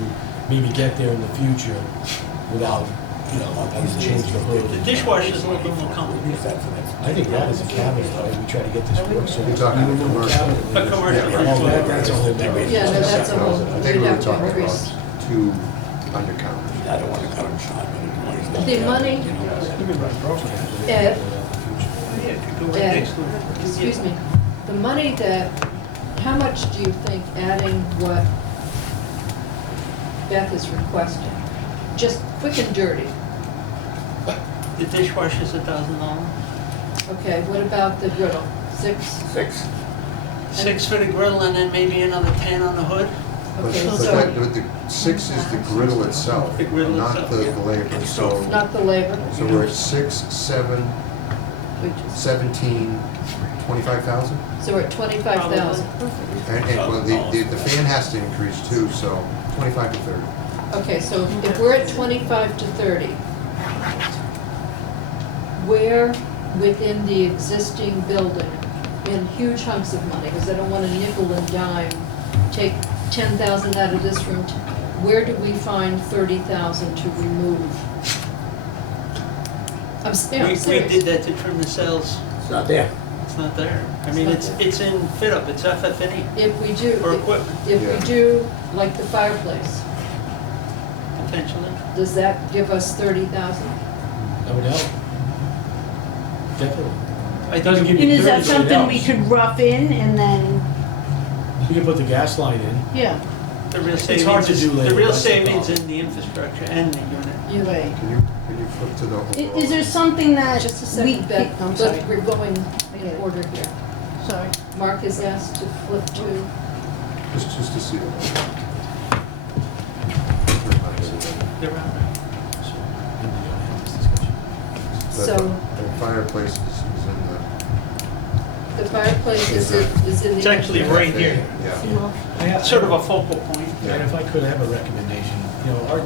maybe get there in the future without, having to change the hood. The dishwasher's a little bit more complicated. Use that for that. I think that is a cabinet, though, we try to get this work, so. You're talking you remove commercial. cabinet. A commercial. Yeah, right. Oh, that's a whole different. Yeah, no, that's a whole, I think we'd we were have to talking increase. about 2 undercounters. I don't want to cut them short, but the money's not The there, money- you know. Ed, Yeah, it could go right Ed, next to it. excuse me, the money that, how much do you think adding what Beth is requesting, just quick and dirty? The dishwasher's $1,000. Okay, what about the griddle? 6? 6. 6 for the griddle, and then maybe another 10 on the hood. But Okay, but so, the 6 is the griddle itself, The griddle not itself, the yeah. labor. So not the labor, we're at 6, 7, which is, 17, 25,000? so we're at 25,000. And well, the fan has to increase too, so 25 to 30. Okay, so if we're at 25 to 30, where within the existing building, in huge hunks of money, because I don't want to nickel and dime, take 10,000 out of this room, where do we find 30,000 to remove? I'm We serious. did that to trim the cells. It's not there. It's not there. I mean, It's not it's in fit up, it's FF&E If we do, or equipment, if Yeah. we do like the fireplace, potentially. does that give us 30,000? That would help. Definitely. I Doesn't think give And you is that 30, but it something we helps. could rough in and then, We can put the gas line in. yeah, the real It's hard savings to is, do the later, real that's the savings problem. in the infrastructure and the unit. You're right. Can you flip to the overall? Is there something that Just a we, second, Beth, I'm sorry, we're going in order here. sorry. Mark is asked to flip to, Just to see that. They're around. so The fireplace is in the fireplace is in the. It's actually the. right here. Yeah. Sort of a focal point. And if I could have a recommendation, our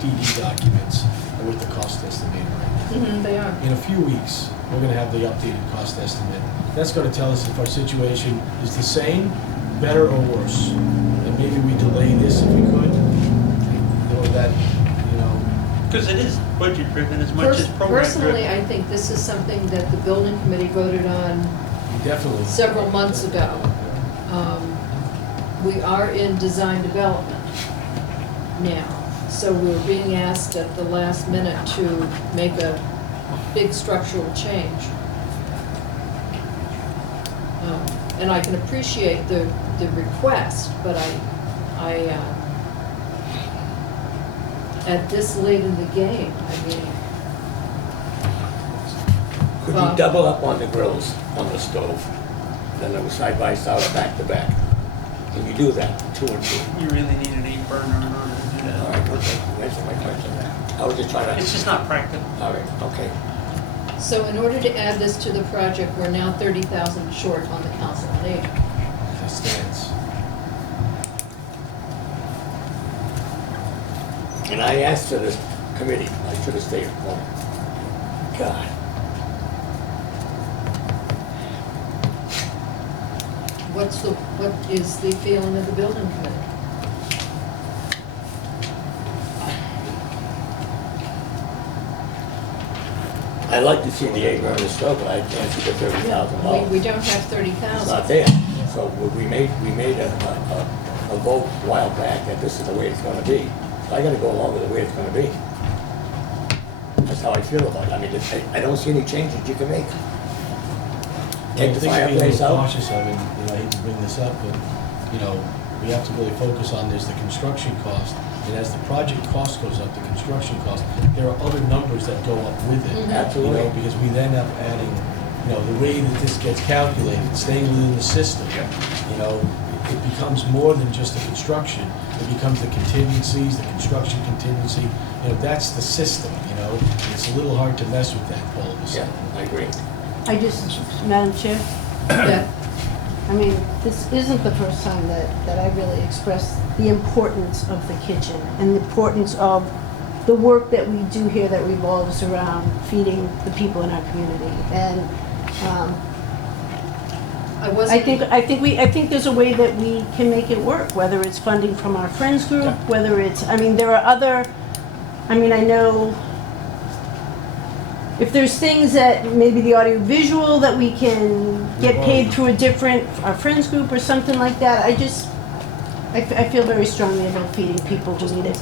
DD documents are with the cost estimator right now. They are. In a few weeks, we're gonna have the updated cost estimate. That's gonna tell us if our situation is the same, better, or worse. And maybe we delay this if we could. Because it is budget driven as much as program Personally, driven. I think this is something that the building committee voted on Definitely. several months ago. We are in design development now, so we're being asked at the last minute to make a big structural change. And I can appreciate the request, but at this late in the game, I mean, Could you double up on the grills on the stove? Then they were side by side or back to back? Can you do that, 2 and 2? You really need an 8 burner in order to do All that. right, okay, answer my question there. I was just trying to, It's just not practical. all right, okay. So in order to add this to the project, we're now 30,000 short on the council on aging. That stands. And I asked for this committee, I should have stayed home. God. What is the feeling of the building committee? I'd like to see the 8 grand still, but I can't see the $30,000. We don't have It's 30,000. not there. So we made a vote a while back that this is the way it's gonna be. So I gotta go along with the way it's gonna be. That's how I feel about it. I mean, I don't see any changes you can make. Take the I think being a fireplace little out. cautious of, and, I hate to bring this up, but, we have to really focus on, there's the construction cost, and as the project cost goes up, the construction cost, there are other numbers that go up with it. Absolutely. Because we then have adding, the way that this gets calculated, staying within the system, it becomes more than just the construction. It becomes the contingencies, the construction contingency, that's the system, It's a little hard to mess with that all of a Yeah, sudden. I agree. Madam Chair, Yeah. I mean, this isn't the first time that I really expressed the importance of the kitchen and the importance of the work that we do here that revolves around feeding the people in our community. And I think there's a way that we can make it work, whether it's funding from our friends group, whether it's, there are other, I know if there's things that maybe the audiovisual that we can get paid through a different, our friends group or something like that, I feel very strongly about feeding people who need it.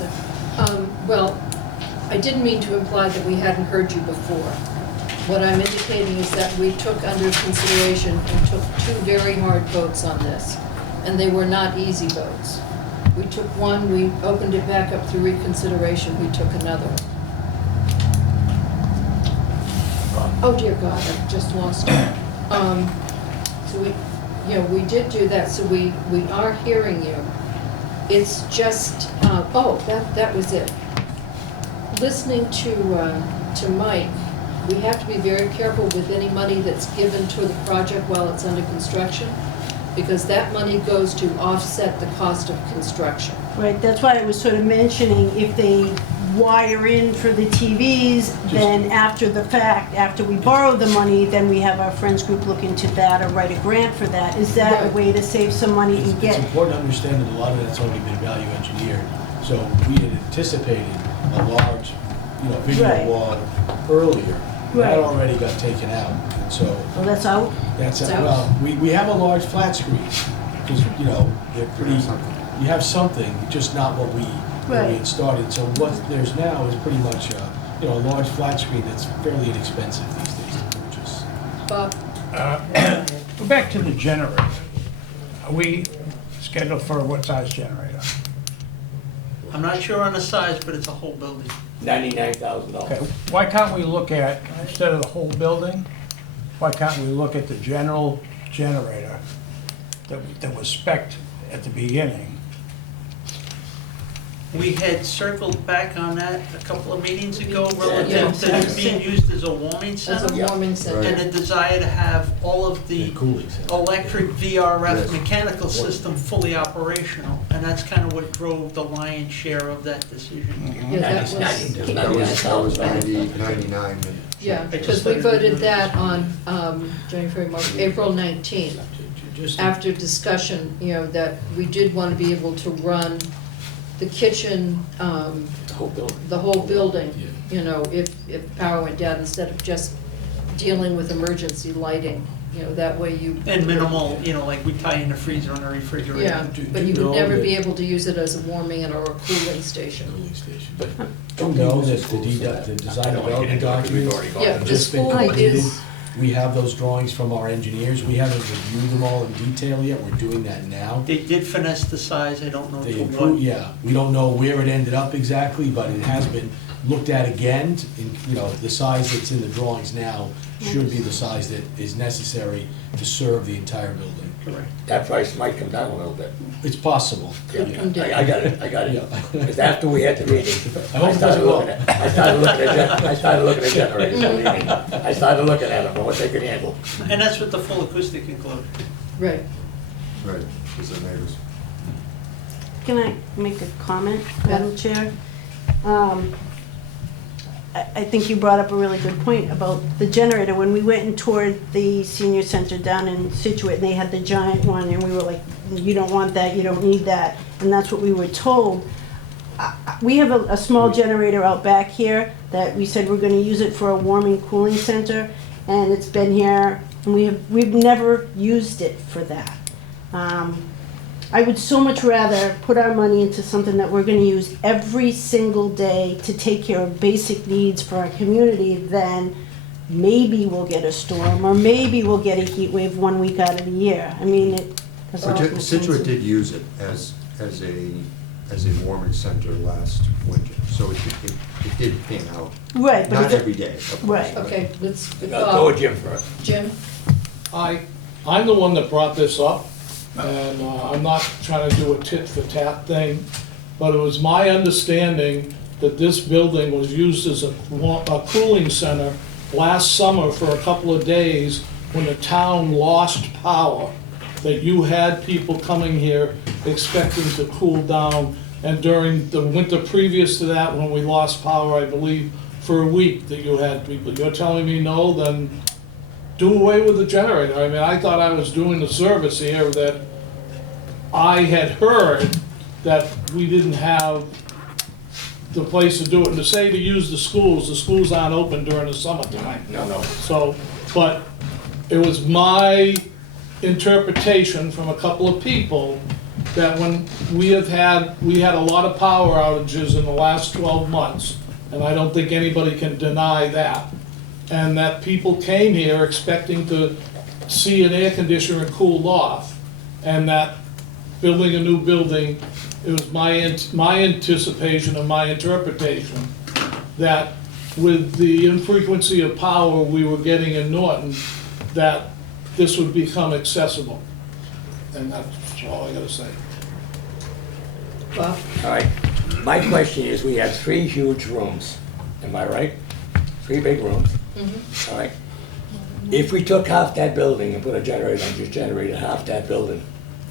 Well, I didn't mean to imply that we hadn't heard you before. What I'm indicating is that we took under consideration and took 2 very hard votes on this, and they were not easy votes. We took one, we opened it back up through reconsideration, we took another one. Oh dear God, I've just lost it. So we did do that, so we are hearing you. It's just, that was it. Listening to Mike, we have to be very careful with any money that's given to the project while it's under construction, because that money goes to offset the cost of construction. Right, that's why I was sort of mentioning if they wire in for the TVs, then after the fact, after we borrow the money, then we have our friends group look into that or write a grant for that. Is that a Right. way to save some money and It's get? important to understand that a lot of that's already been value engineered. So we had anticipated a large, video Right. wall earlier. Right. That already got taken out, and so Well, that's out. that's, It's out. well, we have a large flat screen, because, they're pretty, you have something, just not what we Right. had started. So what there's now is pretty much, a large flat screen that's fairly inexpensive these days to purchase. Bob? Go back to the generator. Are we scheduled for what size generator? I'm not sure on the size, but it's a whole building. $99,000. Okay, why can't we look at, instead of the whole building, why can't we look at the general generator that was spec'd at the beginning? We had circled back on that a couple of meetings ago Yeah. relative to it being used as a warming As center a warming center. and a desire to have all of The the cooling center. electric VRF Yes. mechanical system fully operational. And that's kind of what drove the lion's share of that decision. Yeah, that was, That was 99. yeah, because we voted that on January, March, April 19th. Just After discussion, that we did want to be able to run the kitchen, The whole building. the whole building, Yeah. if power went down, instead of just dealing with emergency lighting, that way you. And minimal, like we tie in the freezer and the refrigerator. Yeah, Do but you you would know never that- be able to use it as a warming and or a cooling station. cooling station. But You know that the design development documents Yeah, have the just been school completed. is, We have those drawings from our engineers. We haven't reviewed them all in detail yet. We're doing that now. They did finesse the size, I don't know They to improved, what. yeah. We don't know where it ended up exactly, but it has been looked at again. And, the size that's in the drawings now should be the size that is necessary to serve the entire building. Correct. That price might come down a little bit. It's possible. Could come down. I got it. Yeah. Because after we had the meeting, I hope it doesn't go up. I started looking at generators, believe me. I started looking at them, and what they could handle. And that's with the full acoustic enclosure. Right. Right, because the neighbors. Can I make a comment, Madam Chair? I think you brought up a really good point about the generator. When we went and toured the senior center down in Situate, and they had the giant one, and we were like, you don't want that, you don't need that, and that's what we were told. We have a small generator out back here that we said we're gonna use it for a warming cooling center, and it's been here, and we've never used it for that. I would so much rather put our money into something that we're gonna use every single day to take care of basic needs for our community than maybe we'll get a storm, or maybe we'll get a heat wave 1 week out of the year. I mean, it doesn't all make sense. Situate did use it as a warming center last winter, so it did pan out. Right, but Not it's a- every day, of course. Right. Okay, let's, Go with Jim first. Jim? I'm the one that brought this up, and I'm not trying to do a tit for tat thing, but it was my understanding that this building was used as a cooling center last summer for a couple of days when the town lost power, that you had people coming here expecting to cool down, and during the winter previous to that, when we lost power, I believe, for a week, that you had people. You're telling me no, then do away with the generator. I mean, I thought I was doing the service here, that I had heard that we didn't have the place to do it. And to say to use the schools aren't open during the summertime. No. So, but it was my interpretation from a couple of people that when we had a lot of power outages in the last 12 months, and I don't think anybody can deny that, and that people came here expecting to see an air conditioner cooled off, and that building a new building, it was my anticipation and my interpretation that with the infrequency of power we were getting in Norton, that this would become accessible. And that's all I gotta say. Bob? All right, my question is, we have 3 huge rooms, am I right? 3 big rooms, all right? If we took half that building and put a generator and just generated half that building,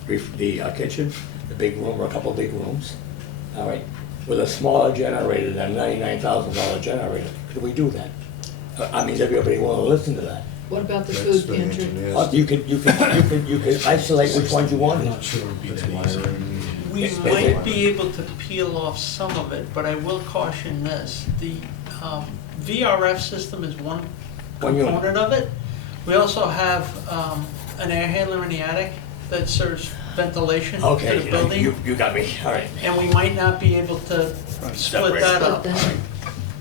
the kitchen, the big room, or a couple of big rooms, all right, with a smaller generator than a $99,000 generator, could we do that? I mean, does everybody want to listen to that? What about the That's food for the pantry? engineers. You could isolate which ones you I'm want. not sure it'd be that easy. We It's might be able to peel off some of it, but I will caution this. The VRF system is one One unit. component of it. We also have an air handler in the attic that serves ventilation to Okay, the building. you got me, all right, And we might not be able to split Separate. that Split up. that.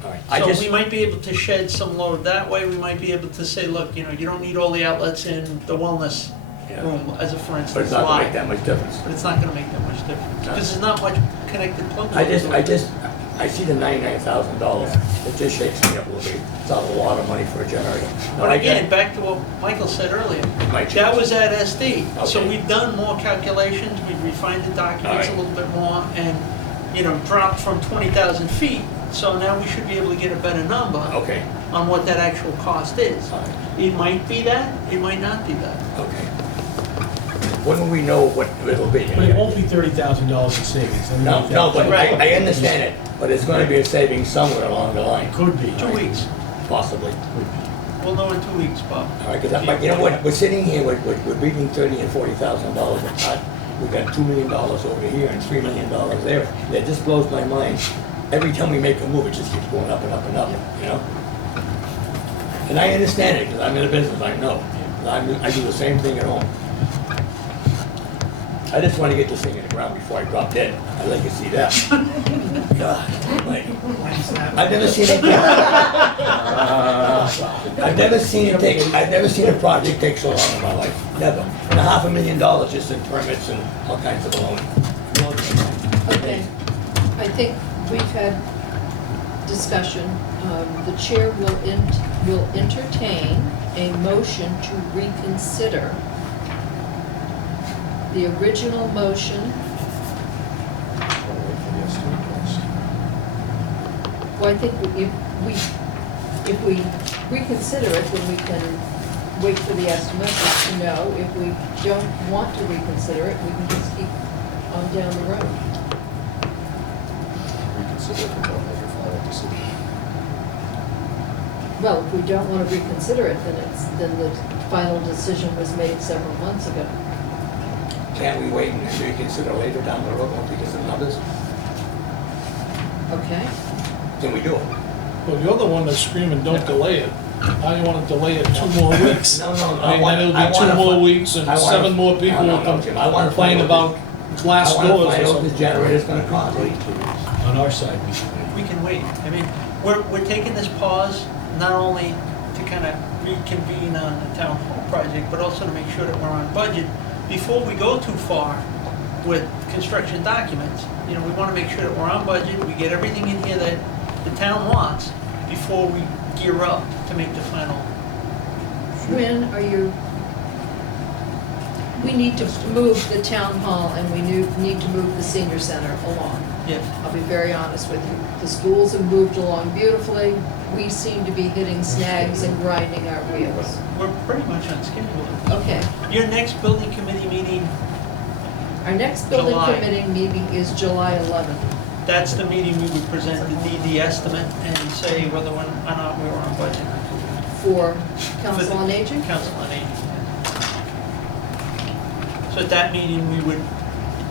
all right. I So just, we might be able to shed some load that way. We might be able to say, look, you don't need all the outlets in the wellness Yeah. room, as a for but instance, it's not gonna make why? that much difference. But it's not gonna make that much difference, No. because there's not much connected plug. I see the $99,000, it just shakes me up a little bit. It's not a lot of money for a generator. No, But I get again, it. back to what Michael said earlier, Might that change. was at SD. So Okay. we've done more calculations, we've refined the documents a Alright. little bit more, and, dropped from 20,000 feet. So now we should be able to get a better number Okay, on what that actual cost is. all right, It might be that, it might not be that. okay. When will we know what it'll be? But it won't be $30,000 in savings. Let me No, make that no, but clear. I understand it, but it's gonna be a saving somewhere along the line, Could be. 2 weeks. possibly. Could be. We'll know in 2 weeks, Bob. All right, because you know what, we're sitting here, we're beating $30,000 and $40,000 a pot. We've got $2 million over here and $3 million there. That just blows my mind. Every time we make a move, it just keeps going up and up and up, And I understand it, because I'm in the business, I know. I do the same thing at home. I just want to get this thing in the ground before I drop dead. I'd like to see that. God, like, I've never seen it. I've never seen a project take so long in my life. Never. And $500,000 just in permits and all kinds of baloney. Okay, I think we've had discussion. The chair will entertain a motion to reconsider the original motion. Wanna wait for the estimate first? Well, I think if we reconsider it, then we can wait for the estimate to know. If we don't want to reconsider it, we can just keep on down the road. Reconsider it and don't make a final decision. Well, if we don't want to reconsider it, then the final decision was made several months ago. Can't we wait and reconsider later down the road once we get some numbers? Okay? Can we do it? Well, you're the one that's screaming, don't delay it. Now you wanna delay it 2 more weeks. No, I mean, then it'll be 2 more weeks and 7 more people will Jim, I wanna complain find about glass I wanna doors or find out what something. this generator's gonna cost. On our side, we should. We can wait. I mean, we're taking this pause not only to kind of reconvene on the town hall project, but also to make sure that we're on budget before we go too far with construction documents. You know, we want to make sure that we're on budget, we get everything in here that the town wants before we gear up to make the final. When are you, we need to move the town hall and we need to move the senior center along. Yes. I'll be very honest with you. The schools have moved along beautifully. We seem to be hitting snags and grinding our wheels. We're pretty much on schedule. Okay, Your next building committee meeting, our next building July. committee meeting is July 11th. that's the meeting we would present the DD estimate and say whether or not we were on budget. For Council on Aging? Council on Aging. So at that meeting,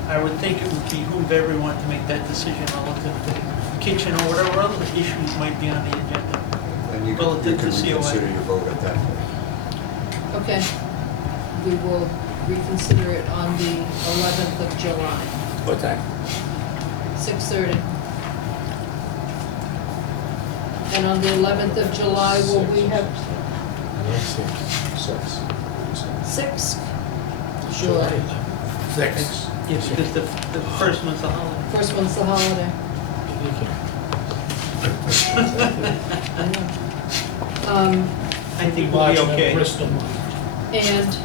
I would think it would behoove everyone to make that decision relative to the kitchen or whatever other issues might be on the agenda. And you Relative can to COA. reconsider your vote at that point. Okay. We will reconsider it on the 11th of July, What time? 6:30. And on the 11th of July, will we have Six. 6? July Sure. 11th. 6. Yeah, because the first one's the holiday. First one's the holiday. I know. I think we'll be Marching in okay. Bristol. And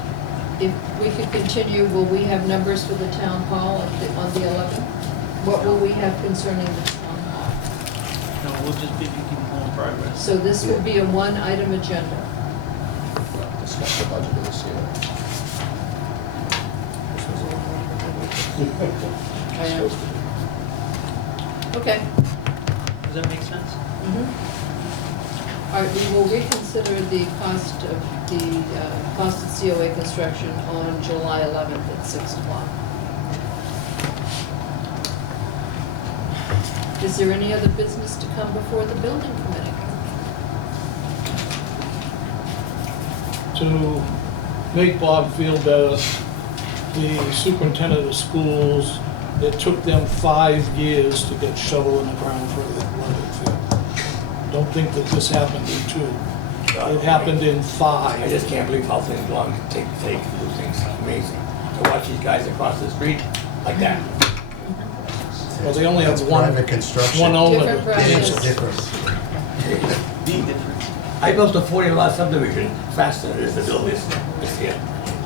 if we could continue, will we have numbers for the town hall on the 11th? What will we have concerning the town hall? No, we'll just be making more progress. So this will be a one-item agenda. Discuss the budget of this year. Supposed to be. Okay. Does that make sense? All right, we will reconsider the cost of COA construction on July 11th at 6 o'clock. Is there any other business to come before the building committee? To make Bob feel better, the superintendent of schools, it took them 5 years to get shovel in the ground for the athletic field. Don't think that this happened in 2. It happened in 5. I just can't believe how things long take to do things. It's amazing. To watch these guys across the street like that. Well, they only have That's one private construction. owner. Different It's practice. different. The difference. I built a 40-lot subdivision faster than it is to build this here.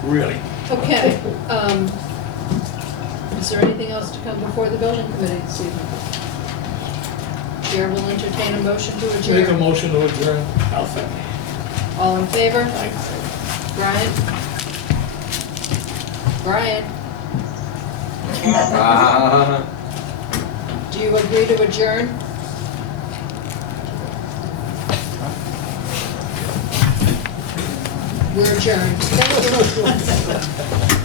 Really. Okay, is there anything else to come before the building committee this evening? Chair will entertain a motion to adjourn. Make a motion to adjourn. I'll say. All in favor? Brian? Brian? Do you agree to adjourn? We're adjourned. Thank you.